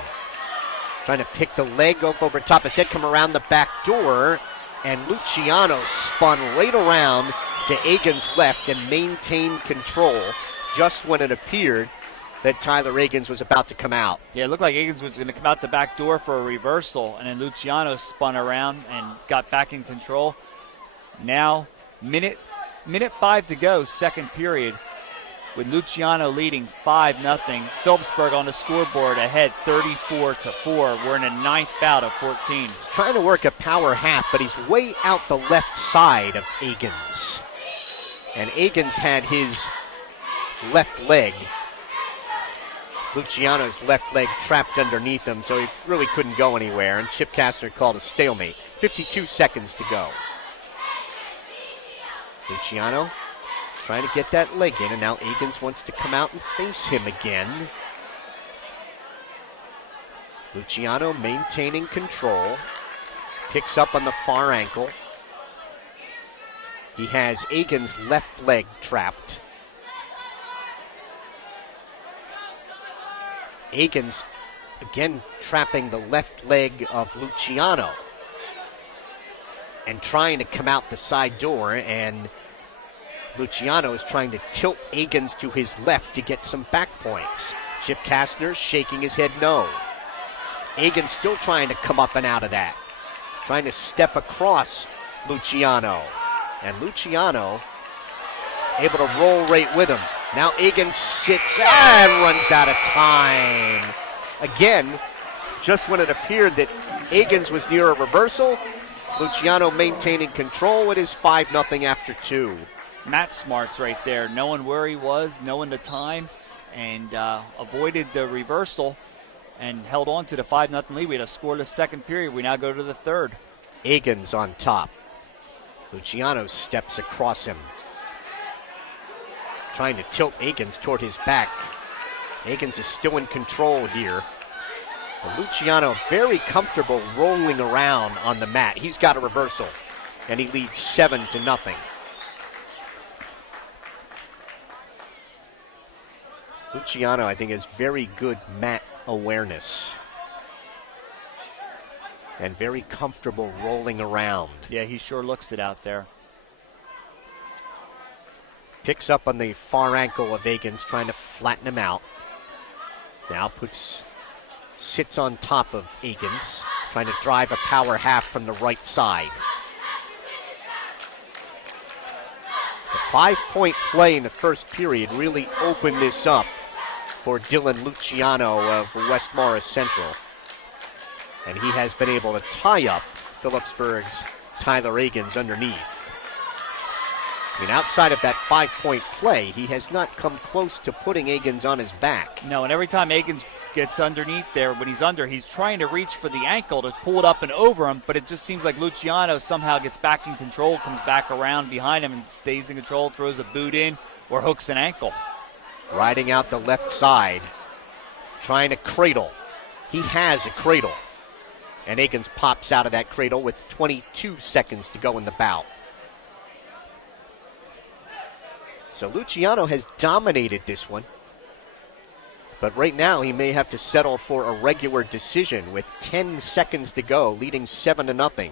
Trying to pick the leg up over top his head, come around the back door, and Luciano spun right around to Egan's left and maintained control just when it appeared that Tyler Egan's was about to come out. Yeah, it looked like Egan's was going to come out the back door for a reversal, and then Luciano spun around and got back in control. Now, minute 5 to go, second period, with Luciano leading 5-0. Phillipsburg on the scoreboard ahead 34-4. We're in a 9th bout of 14. He's trying to work a power half, but he's way out the left side of Egan's. And Egan's had his left leg, Luciano's left leg, trapped underneath him, so he really couldn't go anywhere. And Chip Kastner called a stalemate. 52 seconds to go. Luciano trying to get that leg in, and now Egan's wants to come out and face him again. Luciano maintaining control. Picks up on the far ankle. He has Egan's left leg trapped. Egan's again trapping the left leg of Luciano and trying to come out the side door, and Luciano is trying to tilt Egan's to his left to get some back points. Chip Kastner shaking his head no. Egan's still trying to come up and out of that. Trying to step across Luciano. And Luciano able to roll right with him. Now Egan sits and runs out of time. Again, just when it appeared that Egan's was near a reversal, Luciano maintaining control. It is 5-0 after 2. Matt Smart's right there, knowing where he was, knowing the time, and avoided the reversal and held on to the 5-0 lead. We had a scoreless second period. We now go to the third. Egan's on top. Luciano steps across him, trying to tilt Egan's toward his back. Egan's is still in control here. But Luciano very comfortable rolling around on the mat. He's got a reversal, and he leads 7-0. Luciano, I think, has very good mat awareness and very comfortable rolling around. Yeah, he sure looks it out there. Picks up on the far ankle of Egan's, trying to flatten him out. Now sits on top of Egan's, trying to drive a power half from the right side. The 5-point play in the first period really opened this up for Dylan Luciano of West Morris Central. And he has been able to tie up Phillipsburg's Tyler Egan's underneath. I mean, outside of that 5-point play, he has not come close to putting Egan's on his back. No, and every time Egan's gets underneath there, when he's under, he's trying to reach for the ankle to pull it up and over him, but it just seems like Luciano somehow gets back in control, comes back around behind him and stays in control, throws a boot in, or hooks an ankle. Riding out the left side, trying to cradle. He has a cradle. And Egan's pops out of that cradle with 22 seconds to go in the bout. So Luciano has dominated this one. But right now he may have to settle for a regular decision with 10 seconds to go, leading 7-0.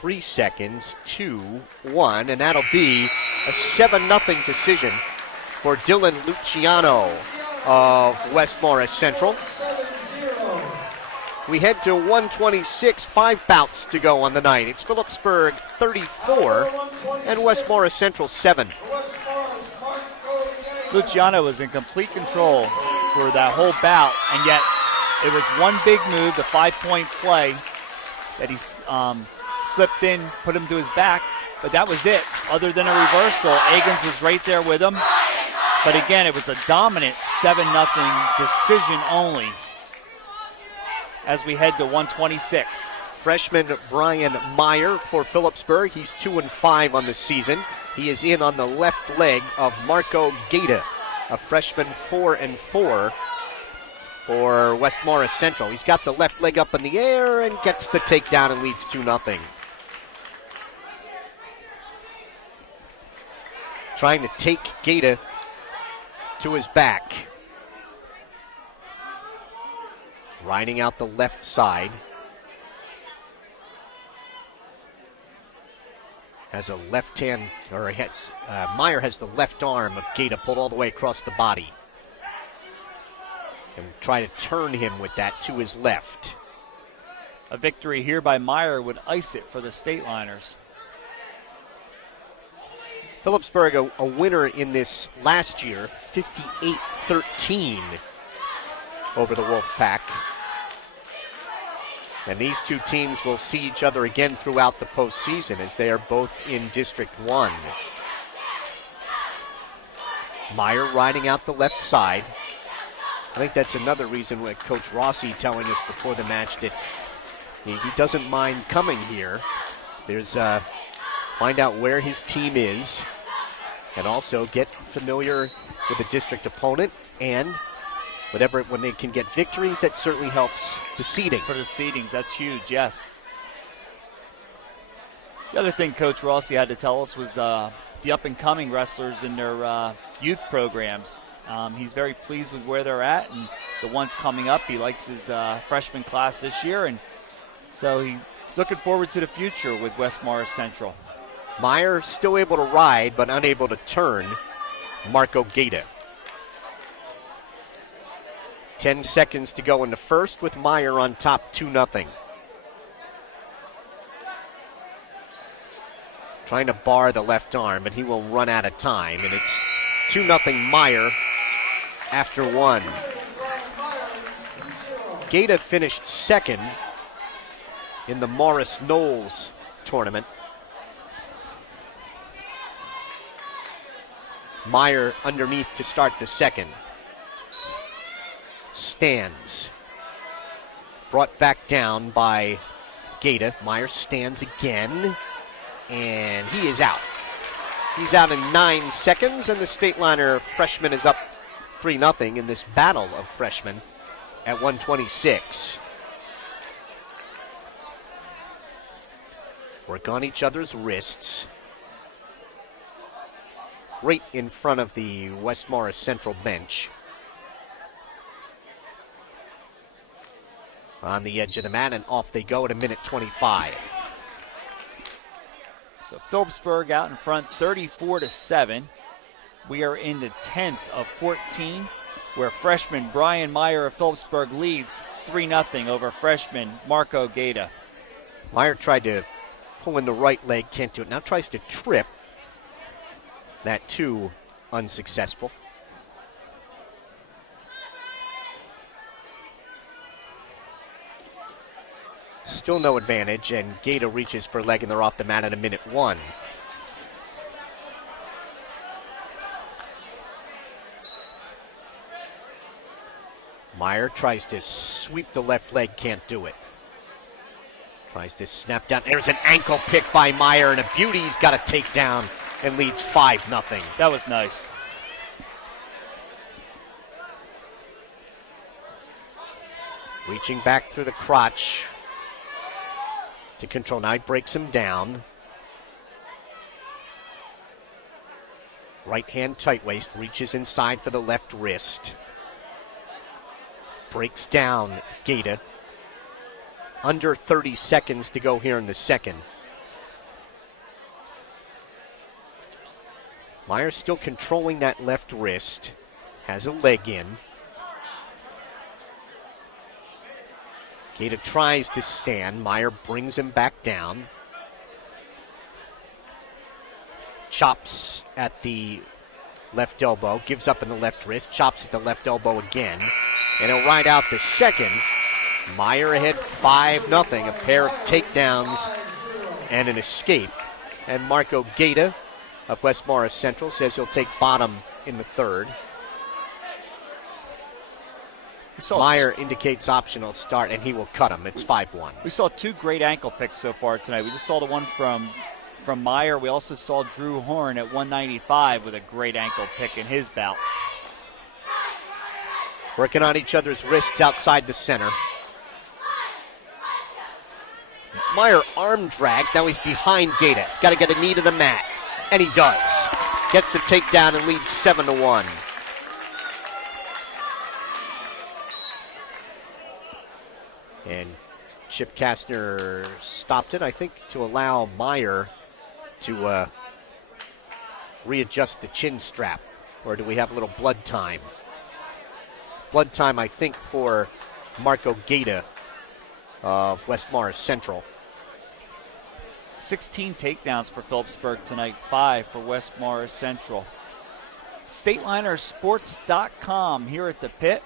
Three seconds, 2, 1, and that'll be a 7-0 decision for Dylan Luciano of West Morris Central. We head to 126, 5 bouts to go on the night. It's Phillipsburg 34 and West Morris Central 7. Luciano was in complete control for that whole bout, and yet it was one big move, the 5-point play that he slipped in, put him to his back, but that was it. Other than a reversal, Agins was right there with him. But again, it was a dominant 7-0 decision only as we head to 126. Freshman Brian Meyer for Phillipsburg. He's 2-5 on the season. He is in on the left leg of Marco Gaeta, a freshman 4-4 for West Morris Central. He's got the left leg up in the air and gets the takedown and leads 2-0. Trying to take Gaeta to his back. Riding out the left side. Has a left hand, or Meyer has the left arm of Gaeta pulled all the way across the body. And try to turn him with that to his left. A victory here by Meyer would ice it for the Stateliners. Phillipsburg, a winner in this last year, 58-13 over the Wolfpack. And these two teams will see each other again throughout the postseason as they are both in District 1. Meyer riding out the left side. I think that's another reason why Coach Rossi telling us before the match that he doesn't mind coming here. There's find out where his team is and also get familiar with the district opponent, and when they can get victories, that certainly helps the seeding. For the seedings, that's huge, yes. The other thing Coach Rossi had to tell us was the up-and-coming wrestlers in their youth programs. He's very pleased with where they're at, and the ones coming up, he likes his freshman class this year, and so he's looking forward to the future with West Morris Central. Meyer still able to ride, but unable to turn Marco Gaeta. 10 seconds to go in the first with Meyer on top 2-0. Trying to bar the left arm, but he will run out of time, and it's 2-0 Meyer after one. Gaeta finished second in the Morris Knowles tournament. Meyer underneath to start the second. Stands. Brought back down by Gaeta. Meyer stands again, and he is out. He's out in 9 seconds, and the Stateliner freshman is up 3-0 in this battle of freshmen at 126. Work on each other's wrists. Right in front of the West Morris Central bench. On the edge of the mat, and off they go at 1:25. So Phillipsburg out in front 34-7. We are in the 10th of 14, where freshman Brian Meyer of Phillipsburg leads 3-0 over freshman Marco Gaeta. Meyer tried to pull in the right leg, can't do it. Now tries to trip. That too unsuccessful. Still no advantage, and Gaeta reaches for leg, and they're off the mat at 1:01. Meyer tries to sweep the left leg, can't do it. Tries to snap down. There's an ankle pick by Meyer, and a beauty. He's got a takedown and leads 5-0. That was nice. Reaching back through the crotch to control. Now he breaks him down. Right hand tight waist, reaches inside for the left wrist. Breaks down Gaeta. Under 30 seconds to go here in the second. Meyer still controlling that left wrist. Has a leg in. Gaeta tries to stand. Meyer brings him back down. Chops at the left elbow. Gives up in the left wrist. Chops at the left elbow again. And he'll ride out the second. Meyer ahead 5-0. A pair of takedowns and an escape. And Marco Gaeta of West Morris Central says he'll take bottom in the third. Meyer indicates optional start, and he will cut him. It's 5-1. We saw 2 great ankle picks so far tonight. We just saw the one from Meyer. We also saw Drew Horn at 195 with a great ankle pick in his bout. Working on each other's wrists outside the center. Meyer arm drags. Now he's behind Gaeta. He's got to get a knee to the mat. And he does. Gets the takedown and leads 7-1. And Chip Kastner stopped it, I think, to allow Meyer to readjust the chin strap. Or do we have a little blood time? Blood time, I think, for Marco Gaeta of West Morris Central. 16 takedowns for Phillipsburg tonight, 5 for West Morris Central. Stateliners.sports.com here at the pit.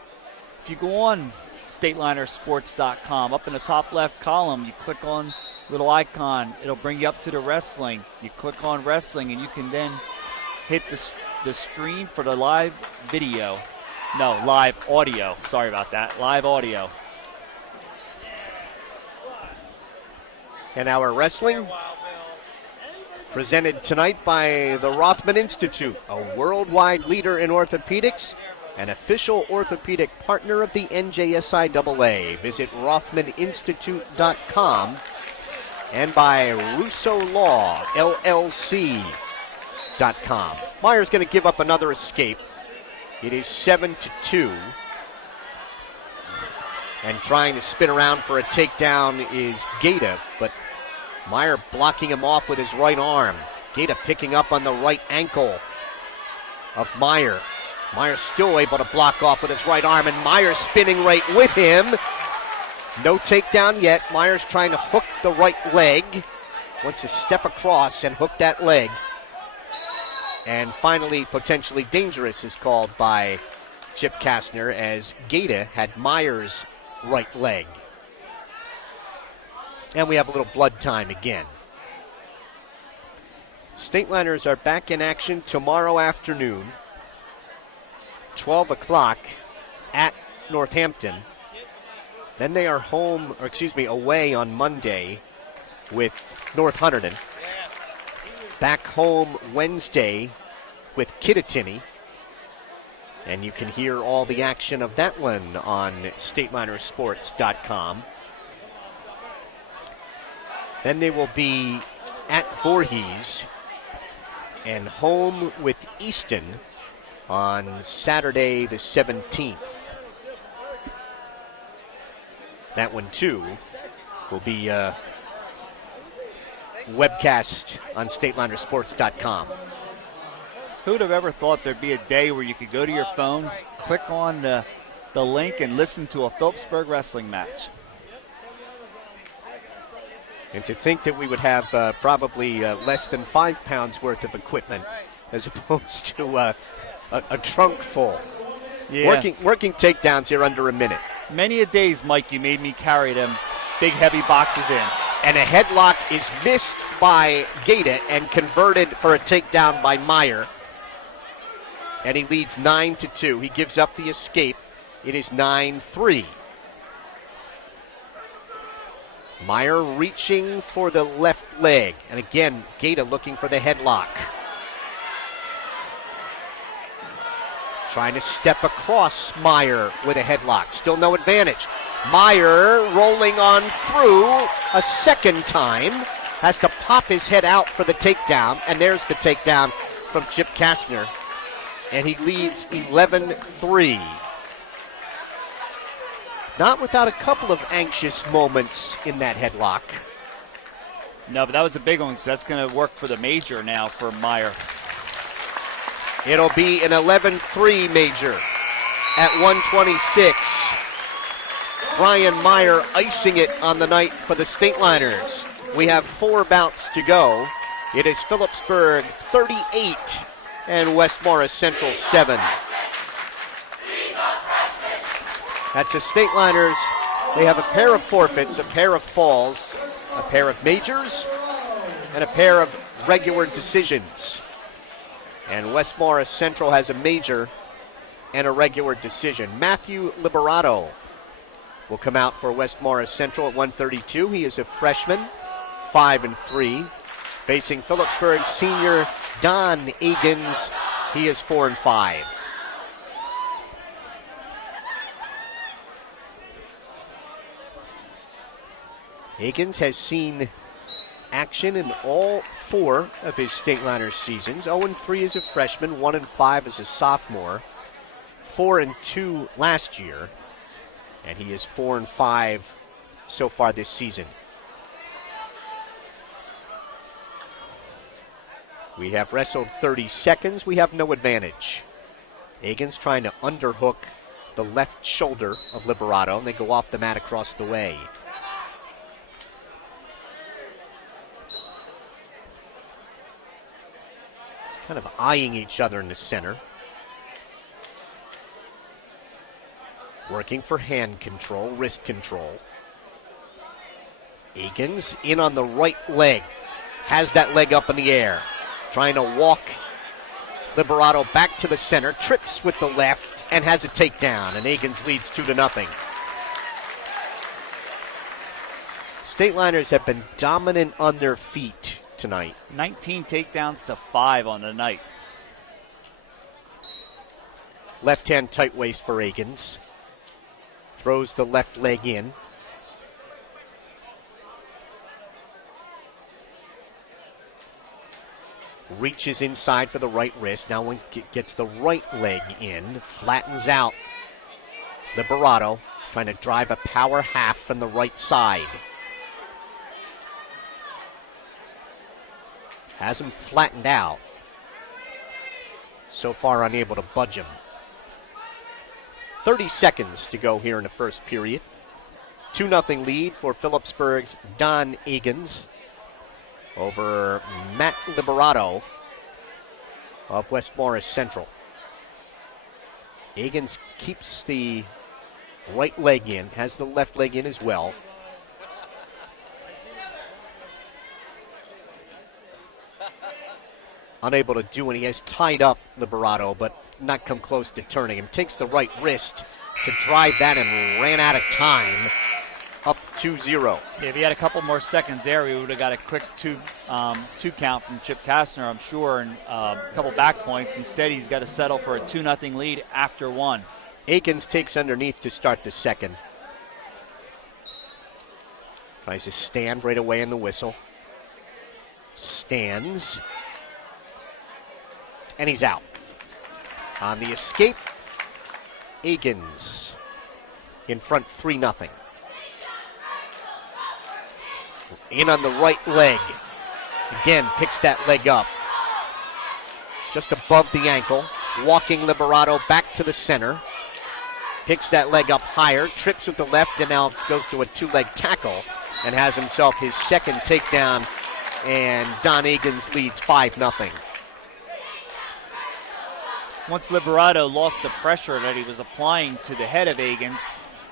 If you go on Stateliners.sports.com, up in the top left column, you click on little icon. It'll bring you up to the wrestling. You click on wrestling, and you can then hit the stream for the live video. No, live audio. Sorry about that. Live audio. And our wrestling presented tonight by the Rothman Institute, a worldwide leader in orthopedics, an official orthopedic partner of the NJSIAA. Visit RothmanInstitute.com, and by Russo Law, LLC.com. Meyer's going to give up another escape. It is 7-2. And trying to spin around for a takedown is Gaeta, but Meyer blocking him off with his right arm. Gaeta picking up on the right ankle of Meyer. Meyer still able to block off with his right arm, and Meyer spinning right with him. No takedown yet. Meyer's trying to hook the right leg. Wants to step across and hook that leg. And finally, potentially dangerous is called by Chip Kastner, as Gaeta had Meyer's right leg. And we have a little blood time again. Stateliners are back in action tomorrow afternoon, 12 o'clock at Northampton. Then they are away on Monday with North Hunterdon. Back home Wednesday with Kittatinny. And you can hear all the action of that one on StatelinerSports.com. Then they will be at Voorhees and home with Easton on Saturday the 17th. That one, too, will be webcast on StatelinerSports.com. Who'd have ever thought there'd be a day where you could go to your phone, click on the link, and listen to a Phillipsburg wrestling match? And to think that we would have probably less than 5 pounds worth of equipment as opposed to a trunk full. Yeah. Working takedowns here under a minute. Many a days, Mike, you made me carry them big, heavy boxes in. And a headlock is missed by Gaeta and converted for a takedown by Meyer. And he leads 9-2. He gives up the escape. It is 9-3. Meyer reaching for the left leg. And again, Gaeta looking for the headlock. Trying to step across Meyer with a headlock. Still no advantage. Meyer rolling on through a second time. Has to pop his head out for the takedown. And there's the takedown from Chip Kastner, and he leads 11-3. Not without a couple of anxious moments in that headlock. No, but that was a big one, because that's going to work for the major now for Meyer. It'll be an 11-3 major at 126. Brian Meyer icing it on the night for the Stateliners. We have 4 bouts to go. It is Phillipsburg 38 and West Morris Central 7. That's the Stateliners. They have a pair of forfeits, a pair of falls, a pair of majors, and a pair of regular decisions. And West Morris Central has a major and a regular decision. Matthew Liberato will come out for West Morris Central at 132. He is a freshman, 5-3. Facing Phillipsburg senior Don Egan's, he is 4-5. Egan's has seen action in all 4 of his Stateliners seasons. 0-3 as a freshman, 1-5 as a sophomore, 4-2 last year, and he is 4-5 so far this season. We have wrestled 30 seconds. We have no advantage. Egan's trying to underhook the left shoulder of Liberato, and they go off the mat across the way. Kind of eyeing each other in the center. Working for hand control, wrist control. Egan's in on the right leg. Has that leg up in the air. Trying to walk Liberato back to the center. Trips with the left and has a takedown. And Egan's leads 2-0. Stateliners have been dominant on their feet tonight. 19 takedowns to 5 on the night. Left hand tight waist for Egan's. Throws the left leg in. Reaches inside for the right wrist. Now gets the right leg in. Flattens out Liberato. Trying to drive a power half from the right side. Has him flattened out. So far unable to budge him. 30 seconds to go here in the first period. 2-0 lead for Phillipsburg's Don Egan's over Matt Liberato of West Morris Central. Egan's keeps the right leg in, has the left leg in as well. Unable to do it. He has tied up Liberato, but not come close to turning him. Takes the right wrist to drive that and ran out of time. Up 2-0. Yeah, if he had a couple more seconds there, we would have got a quick two count from Chip Kastner, I'm sure, and a couple back points. Instead, he's got to settle for a 2-0 lead after 1. Akins takes underneath to start the second. Tries to stand right away in the whistle. Stands. And he's out. On the escape, Akins in front 3-0. In on the right leg. Again, picks that leg up. Just above the ankle. Walking Liberato back to the center. Picks that leg up higher. Trips with the left and now goes to a 2-leg tackle. And has himself his second takedown. And Don Egan's leads 5-0. Once Liberato lost the pressure that he was applying to the head of Egan's,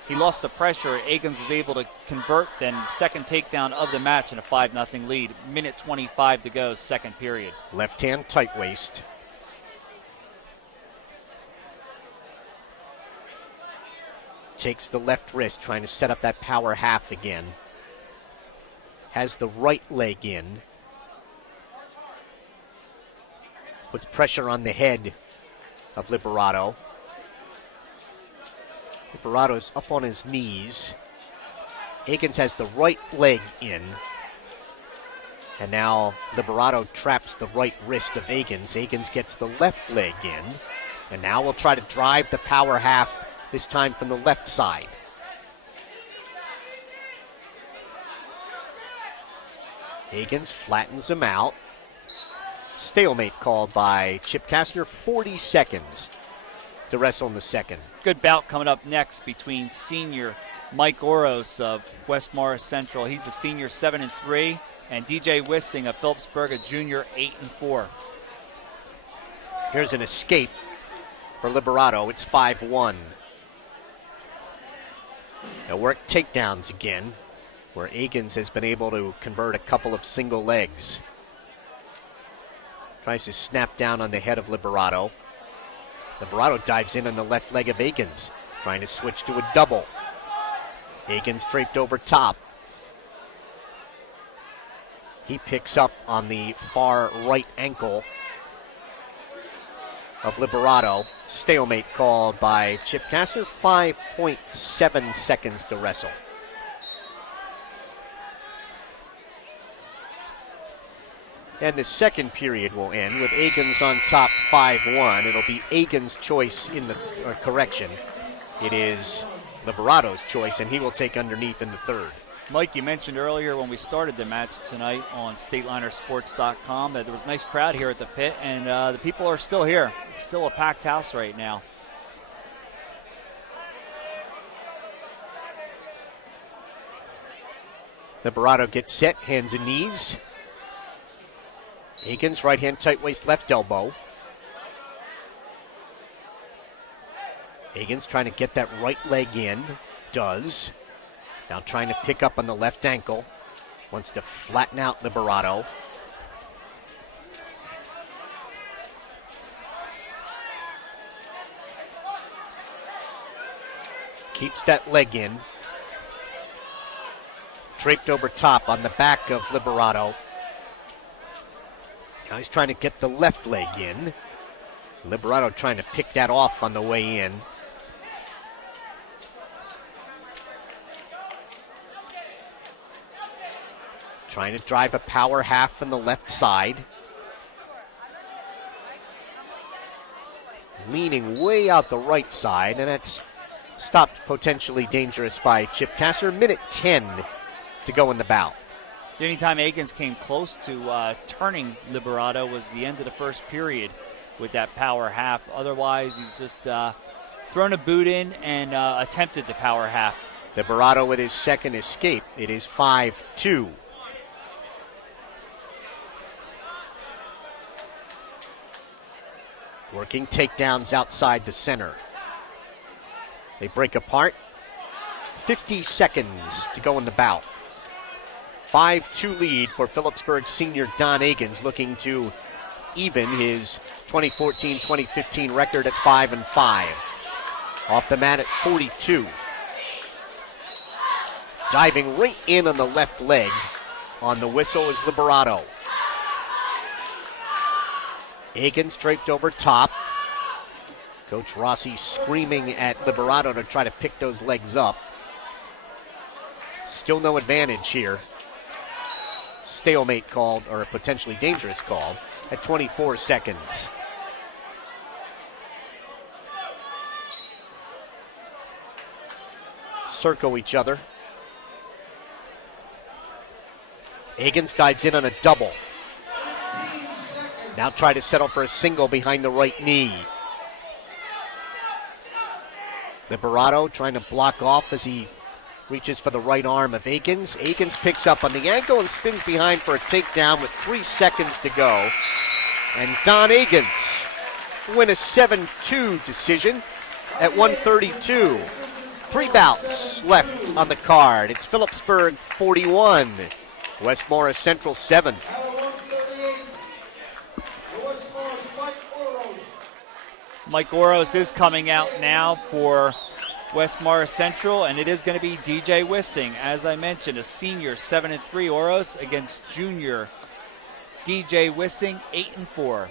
he lost the pressure. Egan's was able to convert then second takedown of the match in a 5-0 lead. Minute 25 to go, second period. Left hand tight waist. Takes the left wrist, trying to set up that power half again. Has the right leg in. Puts pressure on the head of Liberato. Liberato's up on his knees. Akins has the right leg in. And now Liberato traps the right wrist of Agins. Agins gets the left leg in. And now we'll try to drive the power half, this time from the left side. Agins flattens him out. Stalemate called by Chip Kastner. 40 seconds to wrestle in the second. Good bout coming up next between senior Mike Oros of West Morris Central. He's a senior, 7-3. And DJ Wissing of Phillipsburg, a junior, 8-4. Here's an escape for Liberato. It's 5-1. They'll work takedowns again, where Agins has been able to convert a couple of single legs. Tries to snap down on the head of Liberato. Liberato dives in on the left leg of Agins, trying to switch to a double. Agins draped over top. He picks up on the far right ankle of Liberato. Stalemate called by Chip Kastner. 5.7 seconds to wrestle. And the second period will end with Agins on top 5-1. It'll be Agins' choice in the correction. It is Liberato's choice, and he will take underneath in the third. Mike, you mentioned earlier when we started the match tonight on StatelinerSports.com that there was a nice crowd here at the pit, and the people are still here. It's still a packed house right now. Liberato gets set, hands and knees. Agins, right hand tight waist, left elbow. Agins trying to get that right leg in. Does. Now trying to pick up on the left ankle. Wants to flatten out Liberato. Keeps that leg in. Draped over top on the back of Liberato. Now he's trying to get the left leg in. Liberato trying to pick that off on the way in. Trying to drive a power half from the left side. Leaning way out the right side, and that's stopped potentially dangerous by Chip Kastner. Minute 10 to go in the bout. The only time Agins came close to turning Liberato was the end of the first period with that power half. Otherwise, he's just thrown a boot in and attempted the power half. Liberato with his second escape. It is 5-2. Working takedowns outside the center. They break apart. 50 seconds to go in the bout. 5-2 lead for Phillipsburg senior Don Agins, looking to even his 2014-2015 record at 5-5. Off the mat at 42. Diving right in on the left leg. On the whistle is Liberato. Agins draped over top. Coach Rossi screaming at Liberato to try to pick those legs up. Still no advantage here. Stalemate called, or a potentially dangerous call, at 24 seconds. Circle each other. Agins dives in on a double. Now try to settle for a single behind the right knee. Liberato trying to block off as he reaches for the right arm of Agins. Agins picks up on the ankle and spins behind for a takedown with 3 seconds to go. And Don Agins win a 7-2 decision at 132. 3 bouts left on the card. It's Phillipsburg 41, West Morris Central 7. Mike Oros is coming out now for West Morris Central, and it is going to be DJ Wissing. As I mentioned, a senior, 7-3 Oros against junior DJ Wissing, 8-4.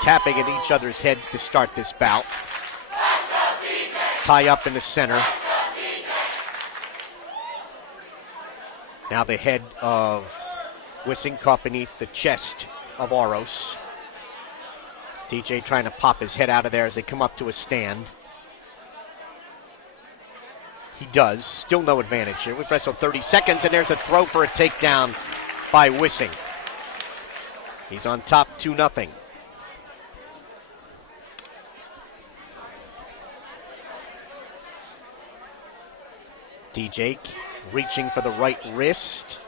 Tapping at each other's heads to start this bout. tie up in the center. Now the head of Wissing caught beneath the chest of Oros. DJ trying to pop his head out of there as they come up to a stand. He does. Still no advantage here. We've wrestled 30 seconds, and there's a throw for a takedown by Wissing. He's on top 2-0. DJ reaching for the right wrist.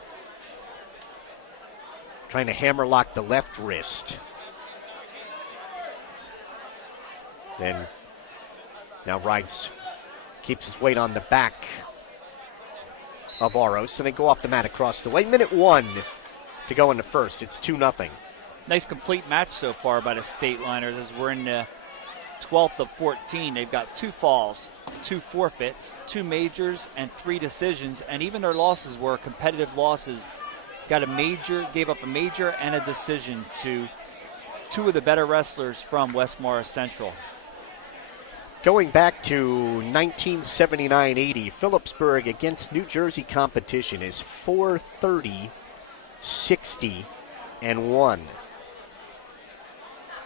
Trying to hammerlock the left wrist. Then now keeps his weight on the back of Oros, and they go off the mat across the way. Minute 1 to go in the first. It's 2-0. Nice complete match so far by the Stateliners as we're in the 12th of 14. They've got 2 falls, 2 forfeits, 2 majors, and 3 decisions, and even their losses were competitive losses. Got a major, gave up a major and a decision to 2 of the better wrestlers from West Morris Central. Going back to 1979-80, Phillipsburg against New Jersey competition is 430-60-1.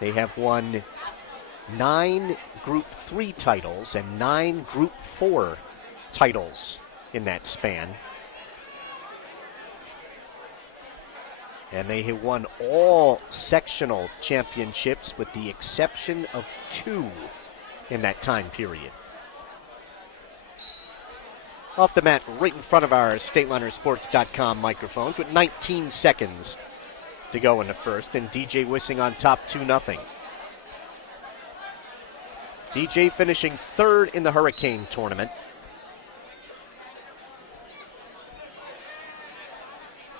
They have won 9 Group 3 titles and 9 Group 4 titles in that span. And they have won all sectional championships with the exception of 2 in that time period. Off the mat right in front of our StatelinerSports.com microphones with 19 seconds to go in the first, and DJ Wissing on top 2-0. DJ finishing 3rd in the Hurricane tournament.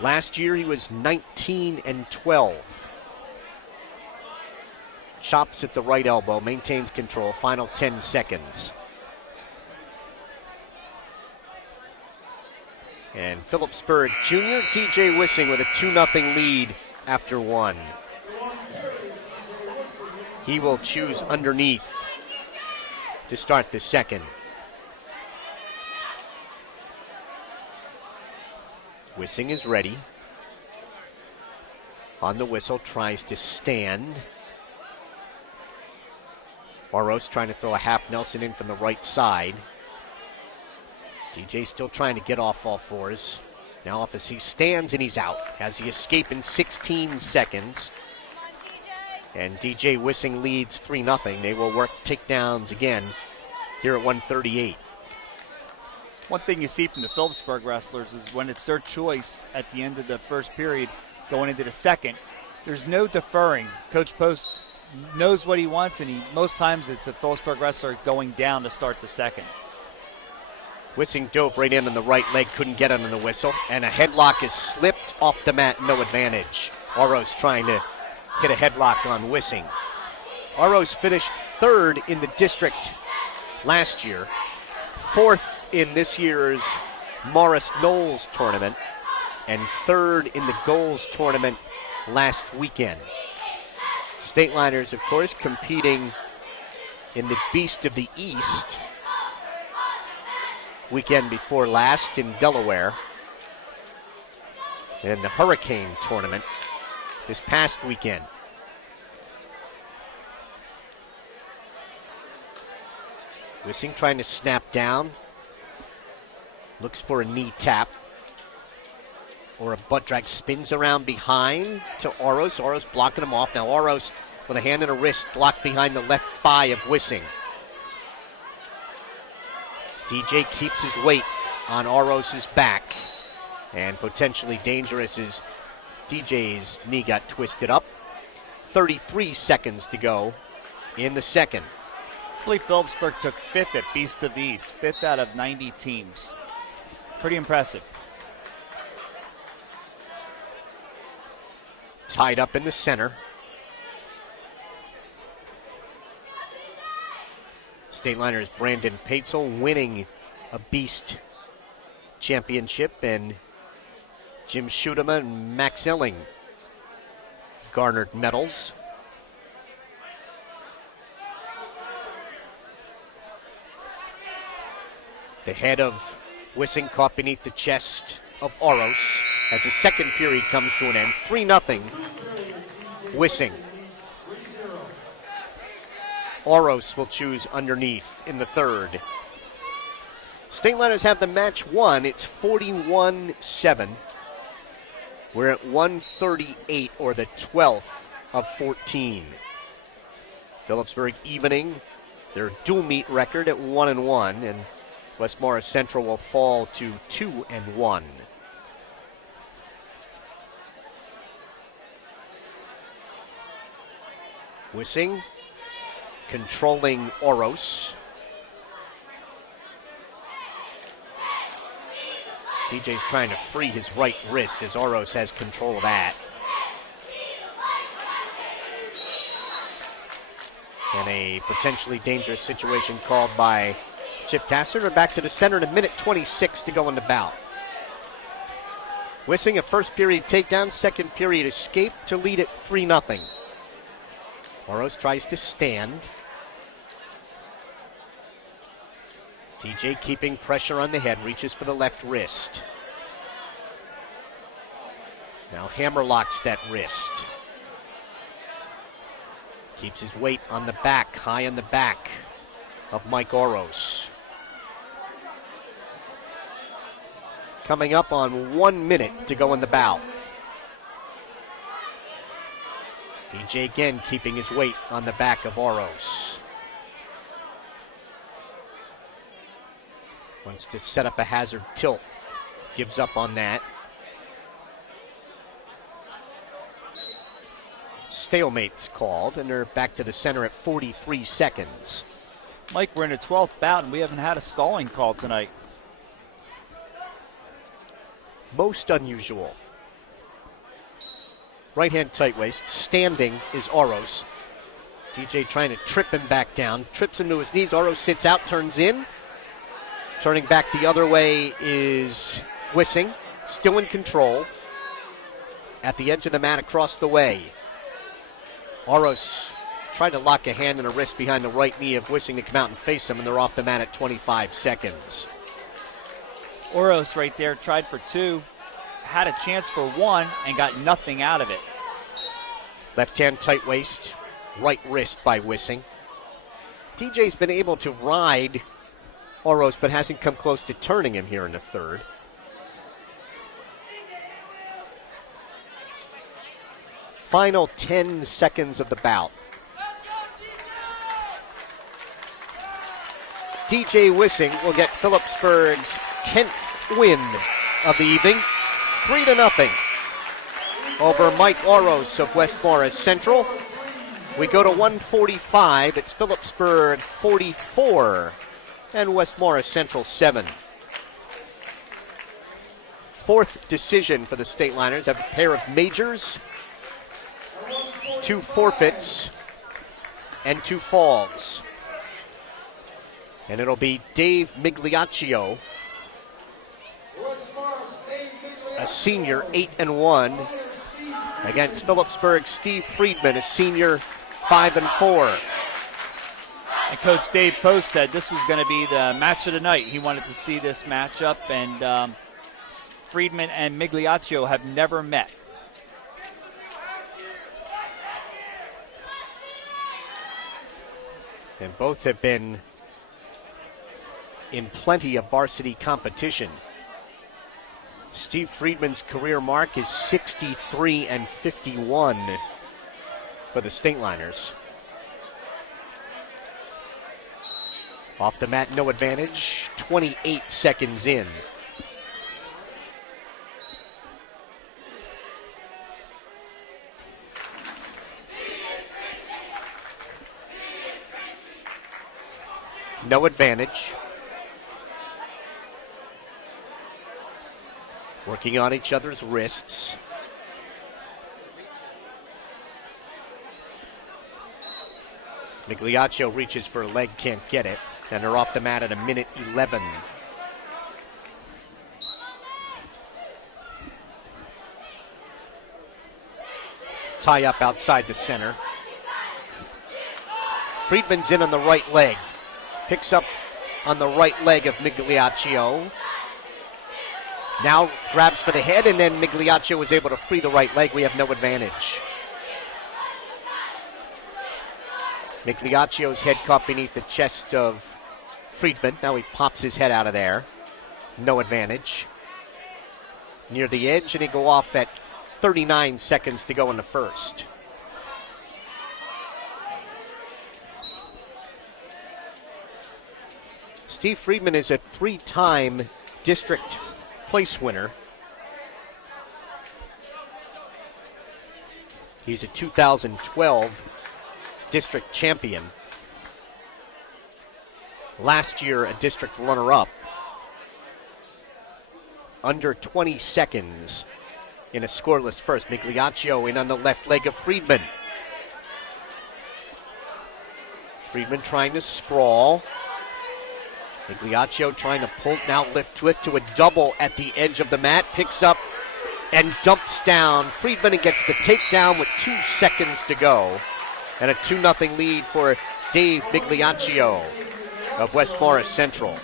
Last year he was 19-12. Chops at the right elbow, maintains control, final 10 seconds. And Phillipsburg Jr., DJ Wissing with a 2-0 lead after 1. He will choose underneath to start the second. Wissing is ready. On the whistle, tries to stand. Oros trying to throw a half Nelson in from the right side. DJ still trying to get off all fours. Now off as he stands and he's out. Has the escape in 16 seconds. And DJ Wissing leads 3-0. They will work takedowns again here at 138. One thing you see from the Phillipsburg wrestlers is when it's their choice at the end of the first period going into the second, there's no deferring. Coach Post knows what he wants, and most times it's a Phillipsburg wrestler going down to start the second. Wissing dove right in on the right leg, couldn't get under the whistle, and a headlock is slipped off the mat, no advantage. Oros trying to hit a headlock on Wissing. Oros finished 3rd in the district last year, 4th in this year's Morris Knowles tournament, and 3rd in the Goals tournament last weekend. Stateliners, of course, competing in the Beast of the East weekend before last in Delaware, and the Hurricane tournament this past weekend. Wissing trying to snap down, looks for a knee tap or a butt drag, spins around behind to Oros. Oros blocking him off. Now Oros with a hand and a wrist blocked behind the left thigh of Wissing. DJ keeps his weight on Oros's back, and potentially dangerous as DJ's knee got twisted up. 33 seconds to go in the second. I believe Phillipsburg took 5th at Beast of the East, 5th out of 90 teams. Pretty impressive. Tied up in the center. Stateliners Brandon Paetzel winning a Beast championship, and Jim Schutema and Max Elling garnered medals. The head of Wissing caught beneath the chest of Oros as the second period comes to an end. 3-0 Wissing. Oros will choose underneath in the third. Stateliners have the match won. It's 41-7. We're at 138, or the 12th of 14. Phillipsburg evening their dual meet record at 1-1, and West Morris Central will fall to 2-1. Wissing controlling Oros. DJ's trying to free his right wrist as Oros has control of that. And a potentially dangerous situation called by Chip Castor. We're back to the center in a minute 26 to go in the bout. Wissing a first period takedown, second period escape to lead it 3-0. Oros tries to stand. DJ keeping pressure on the head, reaches for the left wrist. Now hammerlocks that wrist. Keeps his weight on the back, high on the back of Mike Oros. Coming up on 1 minute to go in the bout. DJ again keeping his weight on the back of Oros. Wants to set up a hazard tilt. Gives up on that. Stalemate's called, and they're back to the center at 43 seconds. Mike, we're in a 12th bout, and we haven't had a stalling call tonight. Most unusual. Right hand tight waist. Standing is Oros. DJ trying to trip him back down. Trips him to his knees. Oros sits out, turns in. Turning back the other way is Wissing. Still in control. At the edge of the mat across the way. Oros tried to lock a hand and a wrist behind the right knee of Wissing to come out and face him, and they're off the mat at 25 seconds. Oros right there tried for two, had a chance for one, and got nothing out of it. Left hand tight waist, right wrist by Wissing. DJ's been able to ride Oros, but hasn't come close to turning him here in the third. Final 10 seconds of the bout. DJ Wissing will get Phillipsburg's 10th win of the evening, 3-0 over Mike Oros of West Morris Central. We go to 145. It's Phillipsburg 44 and West Morris Central 7. Fourth decision for the Stateliners. Have a pair of majors, 2 forfeits, and 2 falls. And it'll be Dave Migliaccio, a senior, 8-1, against Phillipsburg Steve Friedman, a senior, 5-4. And Coach Dave Post said this was going to be the match of the night. He wanted to see this matchup, and Friedman and Migliaccio have never met. And both have been in plenty of varsity competition. Steve Friedman's career mark is 63-51 for the Stateliners. Off the mat, no advantage, 28 seconds in. No advantage. Working on each other's wrists. Migliaccio reaches for a leg, can't get it. And they're off the mat at 1:11. Tie up outside the center. Friedman's in on the right leg. Picks up on the right leg of Migliaccio. Now grabs for the head, and then Migliaccio was able to free the right leg. We have no advantage. Migliaccio's head caught beneath the chest of Friedman. Now he pops his head out of there. No advantage. Near the edge, and he go off at 39 seconds to go in the first. Steve Friedman is a 3-time district place winner. He's a 2012 district champion. Last year, a district runner-up. Under 20 seconds in a scoreless first. Migliaccio in on the left leg of Friedman. Friedman trying to sprawl. Migliaccio trying to pull, now lift twist to a double at the edge of the mat. Picks up and dumps down Friedman and gets the takedown with 2 seconds to go. And a 2-0 lead for Dave Migliaccio of West Morris Central.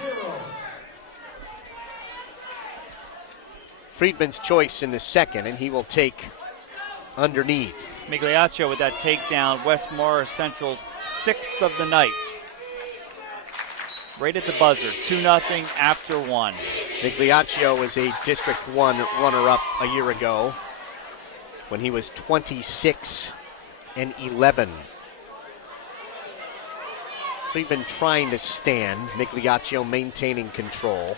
Friedman's choice in the second, and he will take underneath. Migliaccio with that takedown, West Morris Central's 6th of the night. Right at the buzzer, 2-0 after 1. Migliaccio was a District 1 runner-up a year ago when he was 26-11. Friedman trying to stand, Migliaccio maintaining control.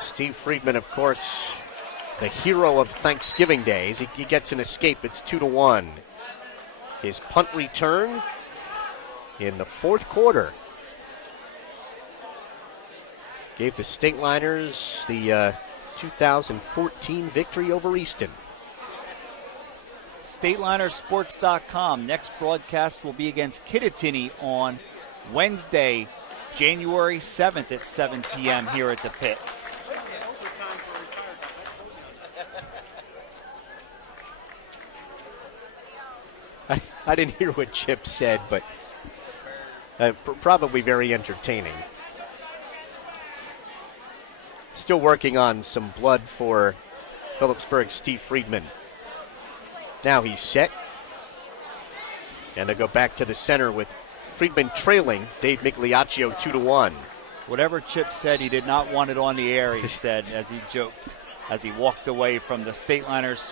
Steve Friedman, of course, the hero of Thanksgiving Days. He gets an escape. It's 2-1. His punt return in the fourth quarter gave the Stateliners the 2014 victory over Easton. Stateliners Next broadcast will be against Kittatinny on Wednesday, January 7th at 7 p.m. here at the pit. I didn't hear what Chip said, but probably very entertaining. Still working on some blood for Phillipsburg Steve Friedman. Now he's set. And they'll go back to the center with Friedman trailing Dave Migliaccio 2-1. Whatever Chip said, he did not want it on the air, he said, as he joked, as he walked away from the Stateliners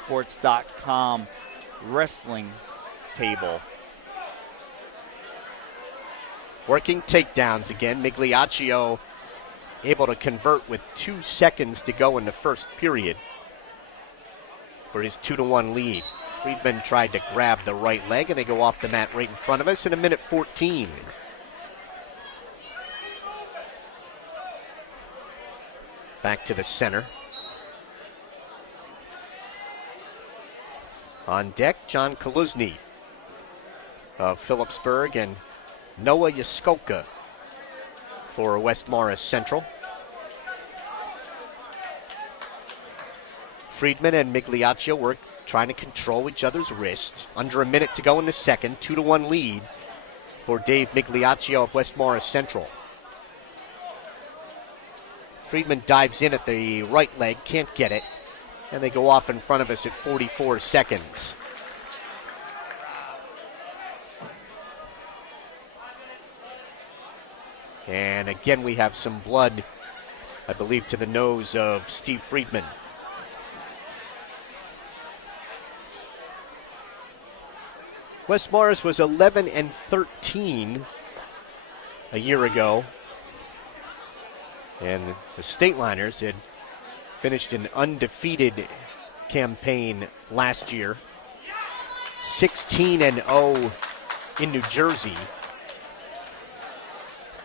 wrestling table. Working takedowns again. Migliaccio able to convert with 2 seconds to go in the first period for his 2-1 lead. Friedman tried to grab the right leg, and they go off the mat right in front of us in 1:14. Back to the center. On deck, John Kaluzny of Phillipsburg and Noah Yaskolka for West Morris Central. Friedman and Migliaccio work trying to control each other's wrist. Under a minute to go in the second. 2-1 lead for Dave Migliaccio of West Morris Central. Friedman dives in at the right leg, can't get it, and they go off in front of us at 44 seconds. And again, we have some blood, I believe, to the nose of Steve Friedman. West Morris was 11-13 a year ago. And the Stateliners had finished an undefeated campaign last year. 16-0 in New Jersey.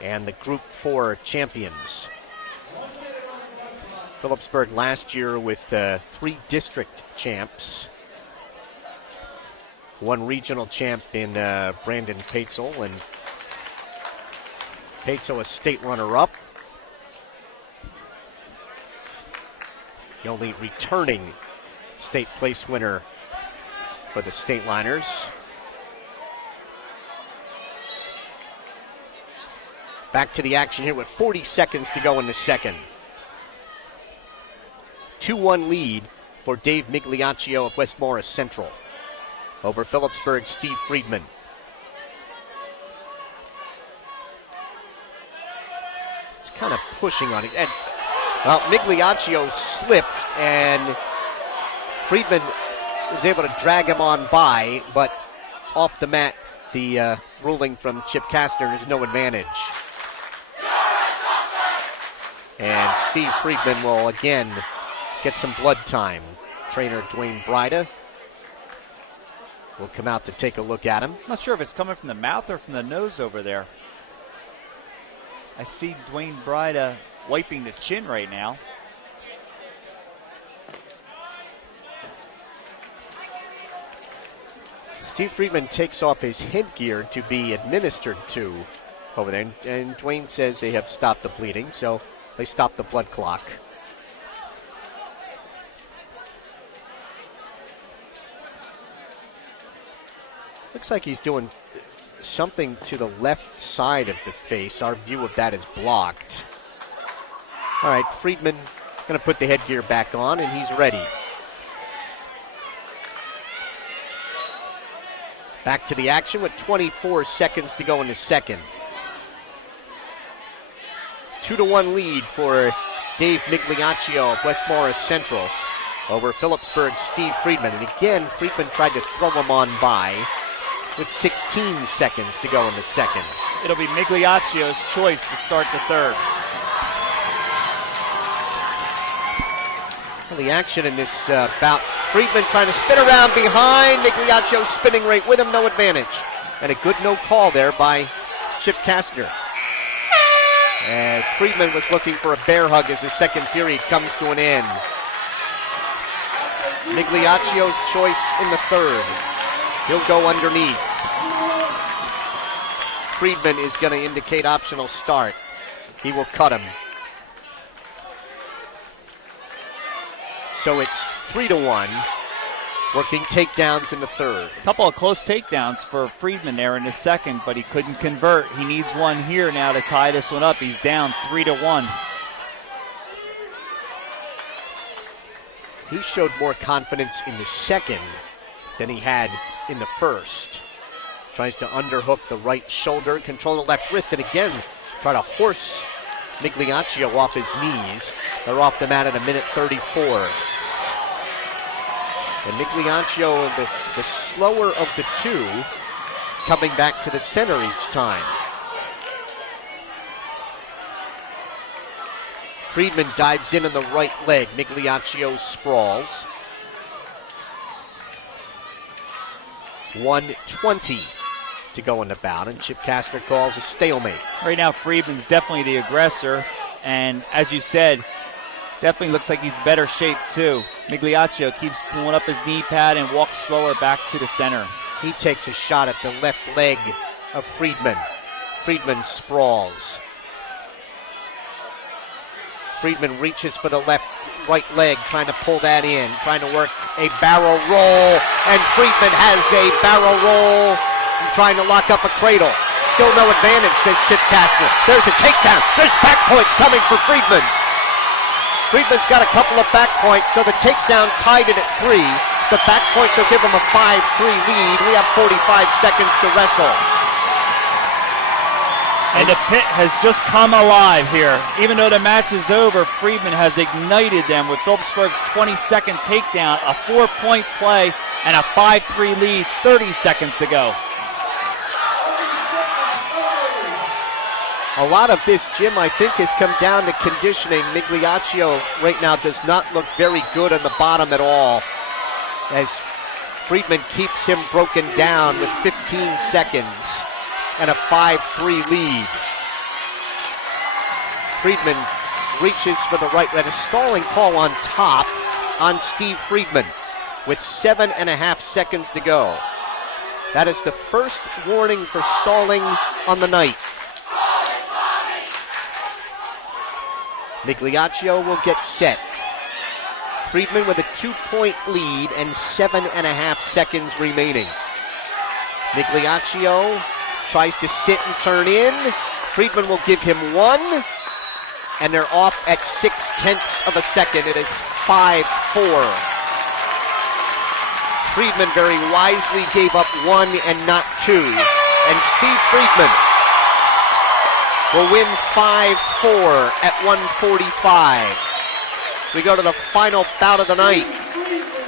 And the Group 4 champions. Phillipsburg last year with 3 district champs. 1 regional champ in Brandon Paetzel, and Paetzel a state runner-up. The only returning state place winner for the Stateliners. Back to the action here with 40 seconds to go in the second. 2-1 lead for Dave Migliaccio of West Morris Central over Phillipsburg Steve Friedman. It's kind of pushing on it. And, well, Migliaccio slipped, and Friedman was able to drag him on by, but off the mat, the ruling from Chip Kastner is no advantage. And Steve Friedman will again get some blood time. Trainer Dwayne Bryda will come out to take a look at him. Not sure if it's coming from the mouth or from the nose over there. I see Dwayne Bryda wiping the chin right now. Steve Friedman takes off his headgear to be administered to over there, and Dwayne says they have stopped the bleeding, so they stopped the blood clock. Looks like he's doing something to the left side of the face. Our view of that is blocked. All right, Friedman going to put the headgear back on, and he's ready. Back to the action with 24 seconds to go in the second. 2-1 lead for Dave Migliaccio of West Morris Central over Phillipsburg Steve Friedman. And again, Friedman tried to throw him on by with 16 seconds to go in the second. It'll be Migliaccio's choice to start the third. Well, the action in this bout, Friedman trying to spin around behind, Migliaccio spinning right with him, no advantage. And a good no call there by Chip Kastner. And Friedman was looking for a bear hug as the second period comes to an end. Migliaccio's choice in the third. He'll go underneath. Friedman is going to indicate optional start. He will cut him. So it's 3-1. Working takedowns in the third. A couple of close takedowns for Friedman there in the second, but he couldn't convert. He needs one here now to tie this one up. He's down 3-1. He showed more confidence in the second than he had in the first. Tries to underhook the right shoulder, control the left wrist, and again try to horse Migliaccio off his knees. They're off the mat at 1:34. And Migliaccio, the slower of the two, coming back to the center each time. Friedman dives in on the right leg. Migliaccio sprawls. 1:20 to go in the bout, and Chip Kastner calls a stalemate. Right now, Friedman's definitely the aggressor, and as you said, definitely looks like he's better shape too. Migliaccio keeps pulling up his knee pad and walks slower back to the center. He takes a shot at the left leg of Friedman. Friedman sprawls. Friedman reaches for the right leg, trying to pull that in, trying to work a barrel roll, and Friedman has a barrel roll, trying to lock up a cradle. Still no advantage, says Chip Kastner. There's a takedown. There's back points coming for Friedman. Friedman's got a couple of back points, so the takedown tied it at 3. The back points will give him a 5-3 lead. We have 45 seconds to wrestle. And the pit has just come alive here. Even though the match is over, Friedman has ignited them with Phillipsburg's 22nd takedown, a 4-point play, and a 5-3 lead, 30 seconds to go. A lot of this, Jim, I think, has come down to conditioning. Migliaccio right now does not look very good on the bottom at all, as Friedman keeps him broken down with 15 seconds and a 5-3 lead. Friedman reaches for the right, and a stalling call on top on Steve Friedman with 7.5 seconds to go. That is the first warning for stalling on the night. Migliaccio will get set. Friedman with a 2-point lead and 7.5 seconds remaining. Migliaccio tries to sit and turn in. Friedman will give him 1, and they're off at 0.6 of a second. It is 5-4. Friedman very wisely gave up 1 and not 2. And Steve Friedman will win 5-4 at 1:45. We go to the final bout of the night.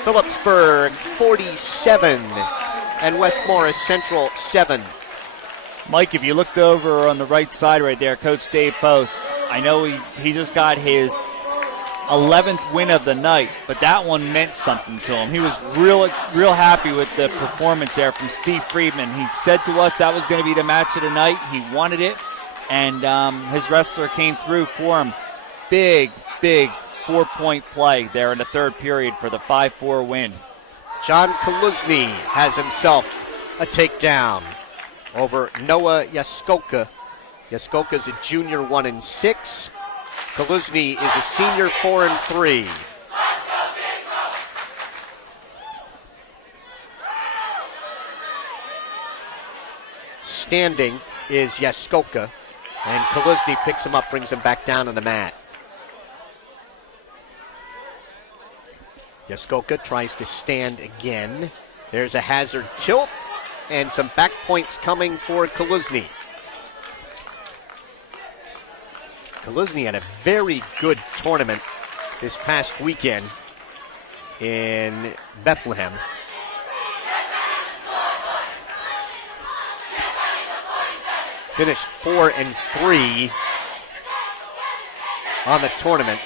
Phillipsburg 47 and West Morris Central 7. Mike, if you looked over on the right side right there, Coach Dave Post, I know he just got his 11th win of the night, but that one meant something to him. He was real happy with the performance there from Steve Friedman. He said to us that was going to be the match of the night. He wanted it, and his wrestler came through for him. Big 4-point play there in the third period for the 5-4 win. John Kaluzny has himself a takedown over Noah Yaskoka. Yaskoka's a junior 1-6. Kaluzny is a senior 4-3. Standing is Yaskoka, and Kaluzny picks him up, brings him back down on the mat. Yaskoka tries to stand again. There's a hazard tilt and some back points coming for Kaluzny. Kaluzny had a very good tournament this past weekend in Bethlehem. Finished 4-3 on the tournament.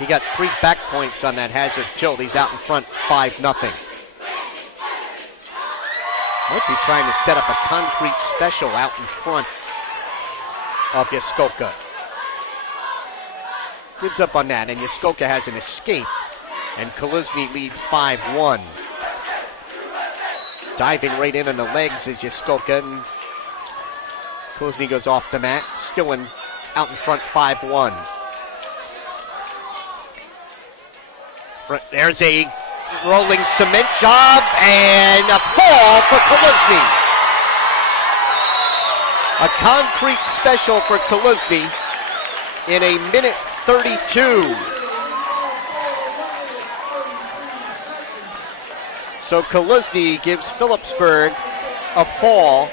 He got 3 back points on that hazard tilt. He's out in front 5-0. Might be trying to set up a concrete special out in front of Yaskoka. Gives up on that, and Yaskoka has an escape, and Kaluzny leads 5-1. Diving right in on the legs is Yaskoka, and Kaluzny goes off the mat, still out in front 5-1. There's a rolling cement job and a fall for Kaluzny. A concrete special for Kaluzny in 1:32. So Kaluzny gives Phillipsburg a fall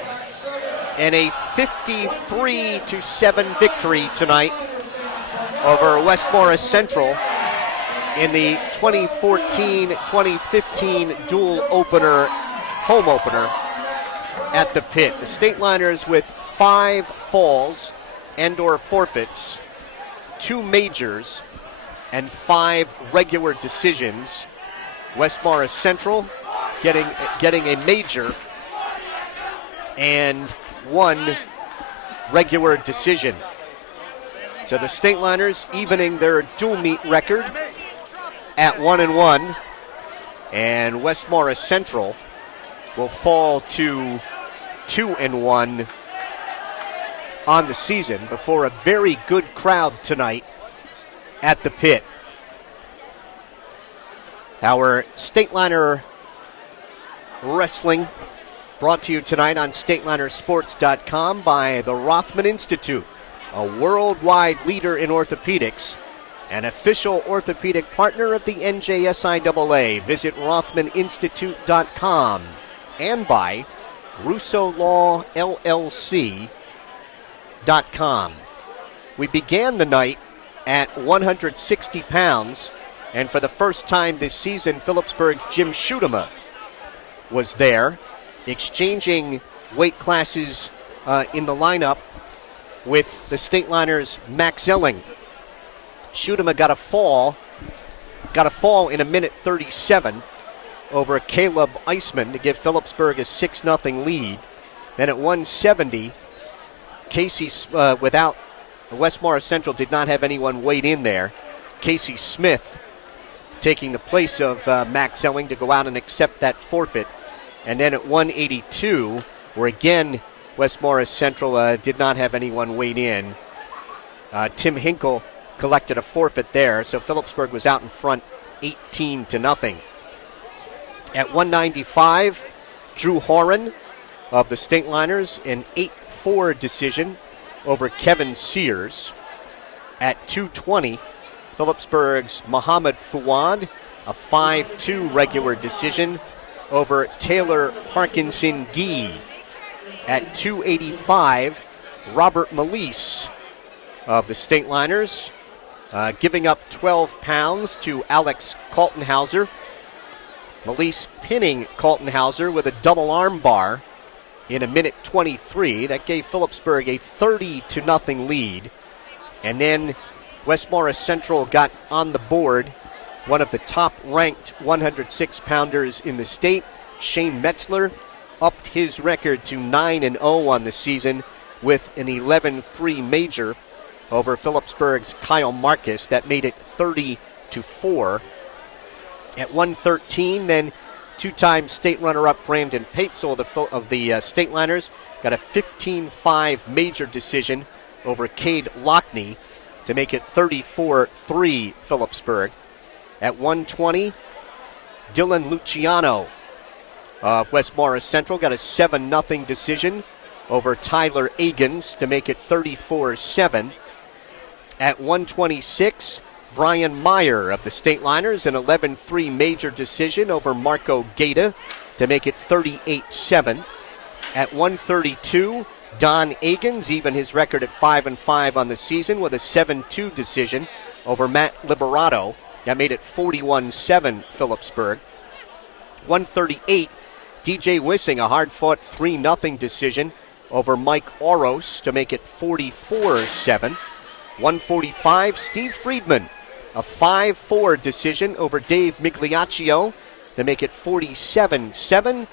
and a 53-7 victory tonight over West Morris Central in the 2014-2015 dual opener, home opener at the Pit. The Stateliners with 5 falls and/or forfeits, 2 majors, and 5 regular decisions. West Morris Central getting a major and 1 regular decision. So the Stateliners evening their dual meet record at 1-1, and West Morris Central will fall to 2-1 on the season before a very good crowd tonight at the Pit. Our Stateliner wrestling brought to you tonight on StatelinerSports.com by the Rothman Institute, a worldwide leader in orthopedics, an official orthopedic partner of the NJSIAA. Visit RothmanInstitute.com, and by RussoLawLLC.com. We began the night at 160 pounds, and for the first time this season, Phillipsburg's Jim Schutema was there, exchanging weight classes in the lineup with the Stateliners' Max Elling. Schutema got a fall in 1:37 over Caleb Eisman to give Phillipsburg a 6-0 lead. Then at 170, Casey, without West Morris Central, did not have anyone weighed in there. Casey Smith taking the place of Max Elling to go out and accept that forfeit. And then at 182, where again West Morris Central did not have anyone weighed in, Tim Hinkle collected a forfeit there, so Phillipsburg was out in front 18-0. At 195, Drew Horan of the Stateliners, an 8-4 decision over Kevin Sears. At 220, Phillipsburg's Muhammad Fuad, a 5-2 regular decision over Taylor Parkinson Gee. At 285, Robert Melise of the Stateliners, giving up 12 pounds to Alex Kaltenhauser. Melise pinning Kaltenhauser with a double arm bar in a minute 23. That gave Phillipsburg a 30-0 lead. And then West Morris Central got on the board one of the top-ranked 106-pounders in the state. Shane Metzler upped his record to 9-0 on the season with an 11-3 major over Phillipsburg's Kyle Marcus. That made it 30-4. At 113, then two-time state runner-up Brandon Paetzel of the Stateliners got a 15-5 major decision over Cade Lockney to make it 34-3 Phillipsburg. At 120, Dylan Luciano of West Morris Central got a 7-0 decision over Tyler Agans to make it 34-7. At 126, Brian Meyer of the Stateliners, an 11-3 major decision over Marco Gaeta to make it 38-7. At 132, Don Agans, even his record at 5-5 on the season with a 7-2 decision over Matt Liberato. That made it 41-7 Phillipsburg. 138, DJ Wissing, a hard-fought 3-0 decision over Mike Oros to make it 44-7. 145, Steve Friedman, a 5-4 decision over Dave Migliaccio to make it 47-7.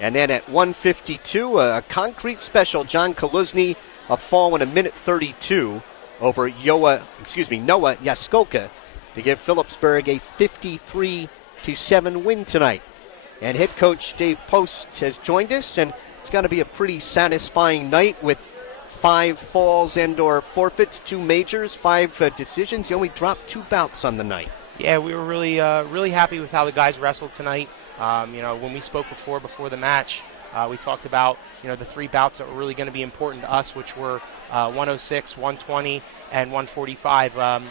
And then at 152, a concrete special, John Kaluzny, a fall in a minute 32 over Noah Yaskoka to give Phillipsburg a 53-7 win tonight. And head coach Dave Post has joined us, and it's going to be a pretty satisfying night with 5 falls and or forfeits, 2 majors, 5 decisions. You only dropped 2 bouts on the night. Yeah, we were really happy with how the guys wrestled tonight. When we spoke before the match, we talked about the 3 bouts that were really going to be important to us, which were 106, 120, and 145.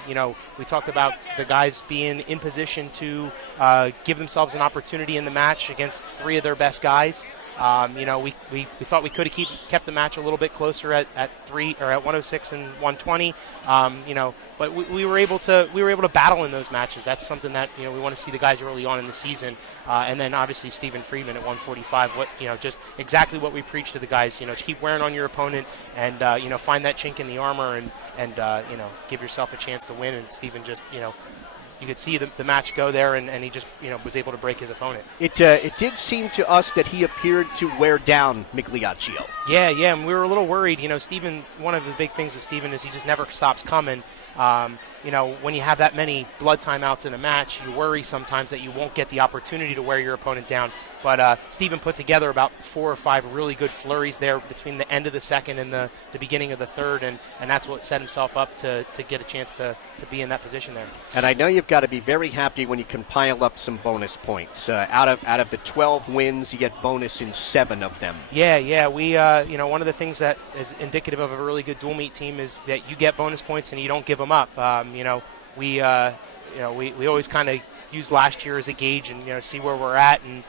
We talked about the guys being in position to give themselves an opportunity in the match against 3 of their best guys. We thought we could have kept the match a little bit closer at 106 and 120. But we were able to battle in those matches. That's something that we want to see the guys early on in the season. And then obviously Stephen Friedman at 145. Just exactly what we preach to the guys. Just keep wearing on your opponent and find that chink in the armor and give yourself a chance to win. And Stephen just you could see the match go there, and he just was able to break his opponent. It did seem to us that he appeared to wear down Migliaccio. Yeah, and we were a little worried. Stephen, one of the big things with Stephen is he just never stops coming. When you have that many blood timeouts in a match, you worry sometimes that you won't get the opportunity to wear your opponent down. But Stephen put together about 4 or 5 really good flurries there between the end of the second and the beginning of the third, and that's what set himself up to get a chance to be in that position there. And I know you've got to be very happy when you can pile up some bonus points. Out of the 12 wins, you get bonus in 7 of them. Yeah. We one of the things that is indicative of a really good dual meet team is that you get bonus points and you don't give them up. We always kind of use last year as a gauge and see where we're at, and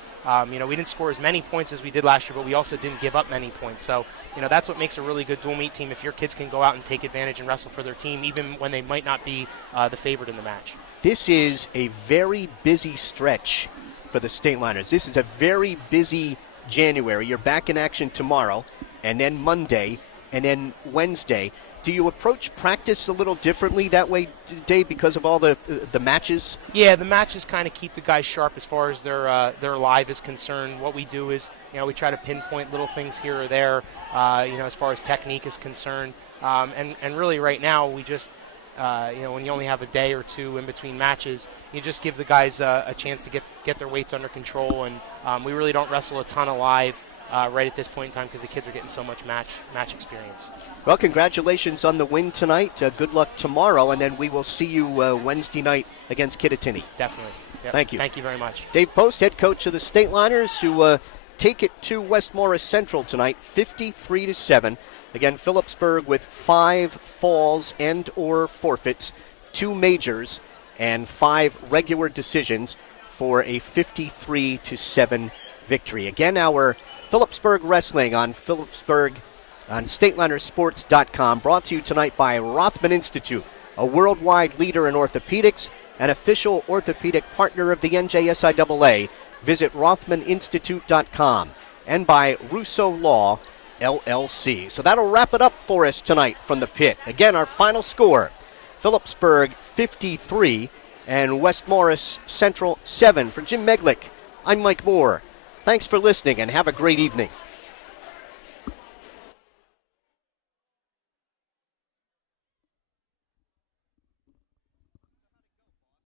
we didn't score as many points as we did last year, but we also didn't give up many points. So that's what makes a really good dual meet team, if your kids can go out and take advantage and wrestle for their team even when they might not be the favorite in the match. This is a very busy stretch for the Stateliners. This is a very busy January. You're back in action tomorrow, and then Monday, and then Wednesday. Do you approach practice a little differently that way, Dave, because of all the matches? Yeah, the matches kind of keep the guys sharp as far as their live is concerned. What we do is, we try to pinpoint little things here or there, as far as technique is concerned. And really right now we just, when you only have a day or 2 in between matches, you just give the guys a chance to get their weights under control. And we really don't wrestle a ton of live right at this point in time because the kids are getting so much match experience. Well, congratulations on the win tonight. Good luck tomorrow, and then we will see you Wednesday night against Kittatinny. Definitely. Yep. Thank you. Thank you very much. Dave Post, head coach of the Stateliners, who take it to West Morris Central tonight, 53-7. Again, Phillipsburg with 5 falls and or forfeits, 2 majors, and 5 regular decisions for a 53-7 victory. Again, our Phillipsburg Wrestling on Statelinersports.com, brought to you tonight by Rothman Institute, a worldwide leader in orthopedics, an official orthopedic partner of the NJSIAA. Visit RothmanInstitute.com, and by Russo Law, LLC. So that'll wrap it up for us tonight from the pit. Again, our final score, Phillipsburg 53 and West Morris Central 7. For Jim Meglick, I'm Mike Moore. Thanks for listening and have a great evening.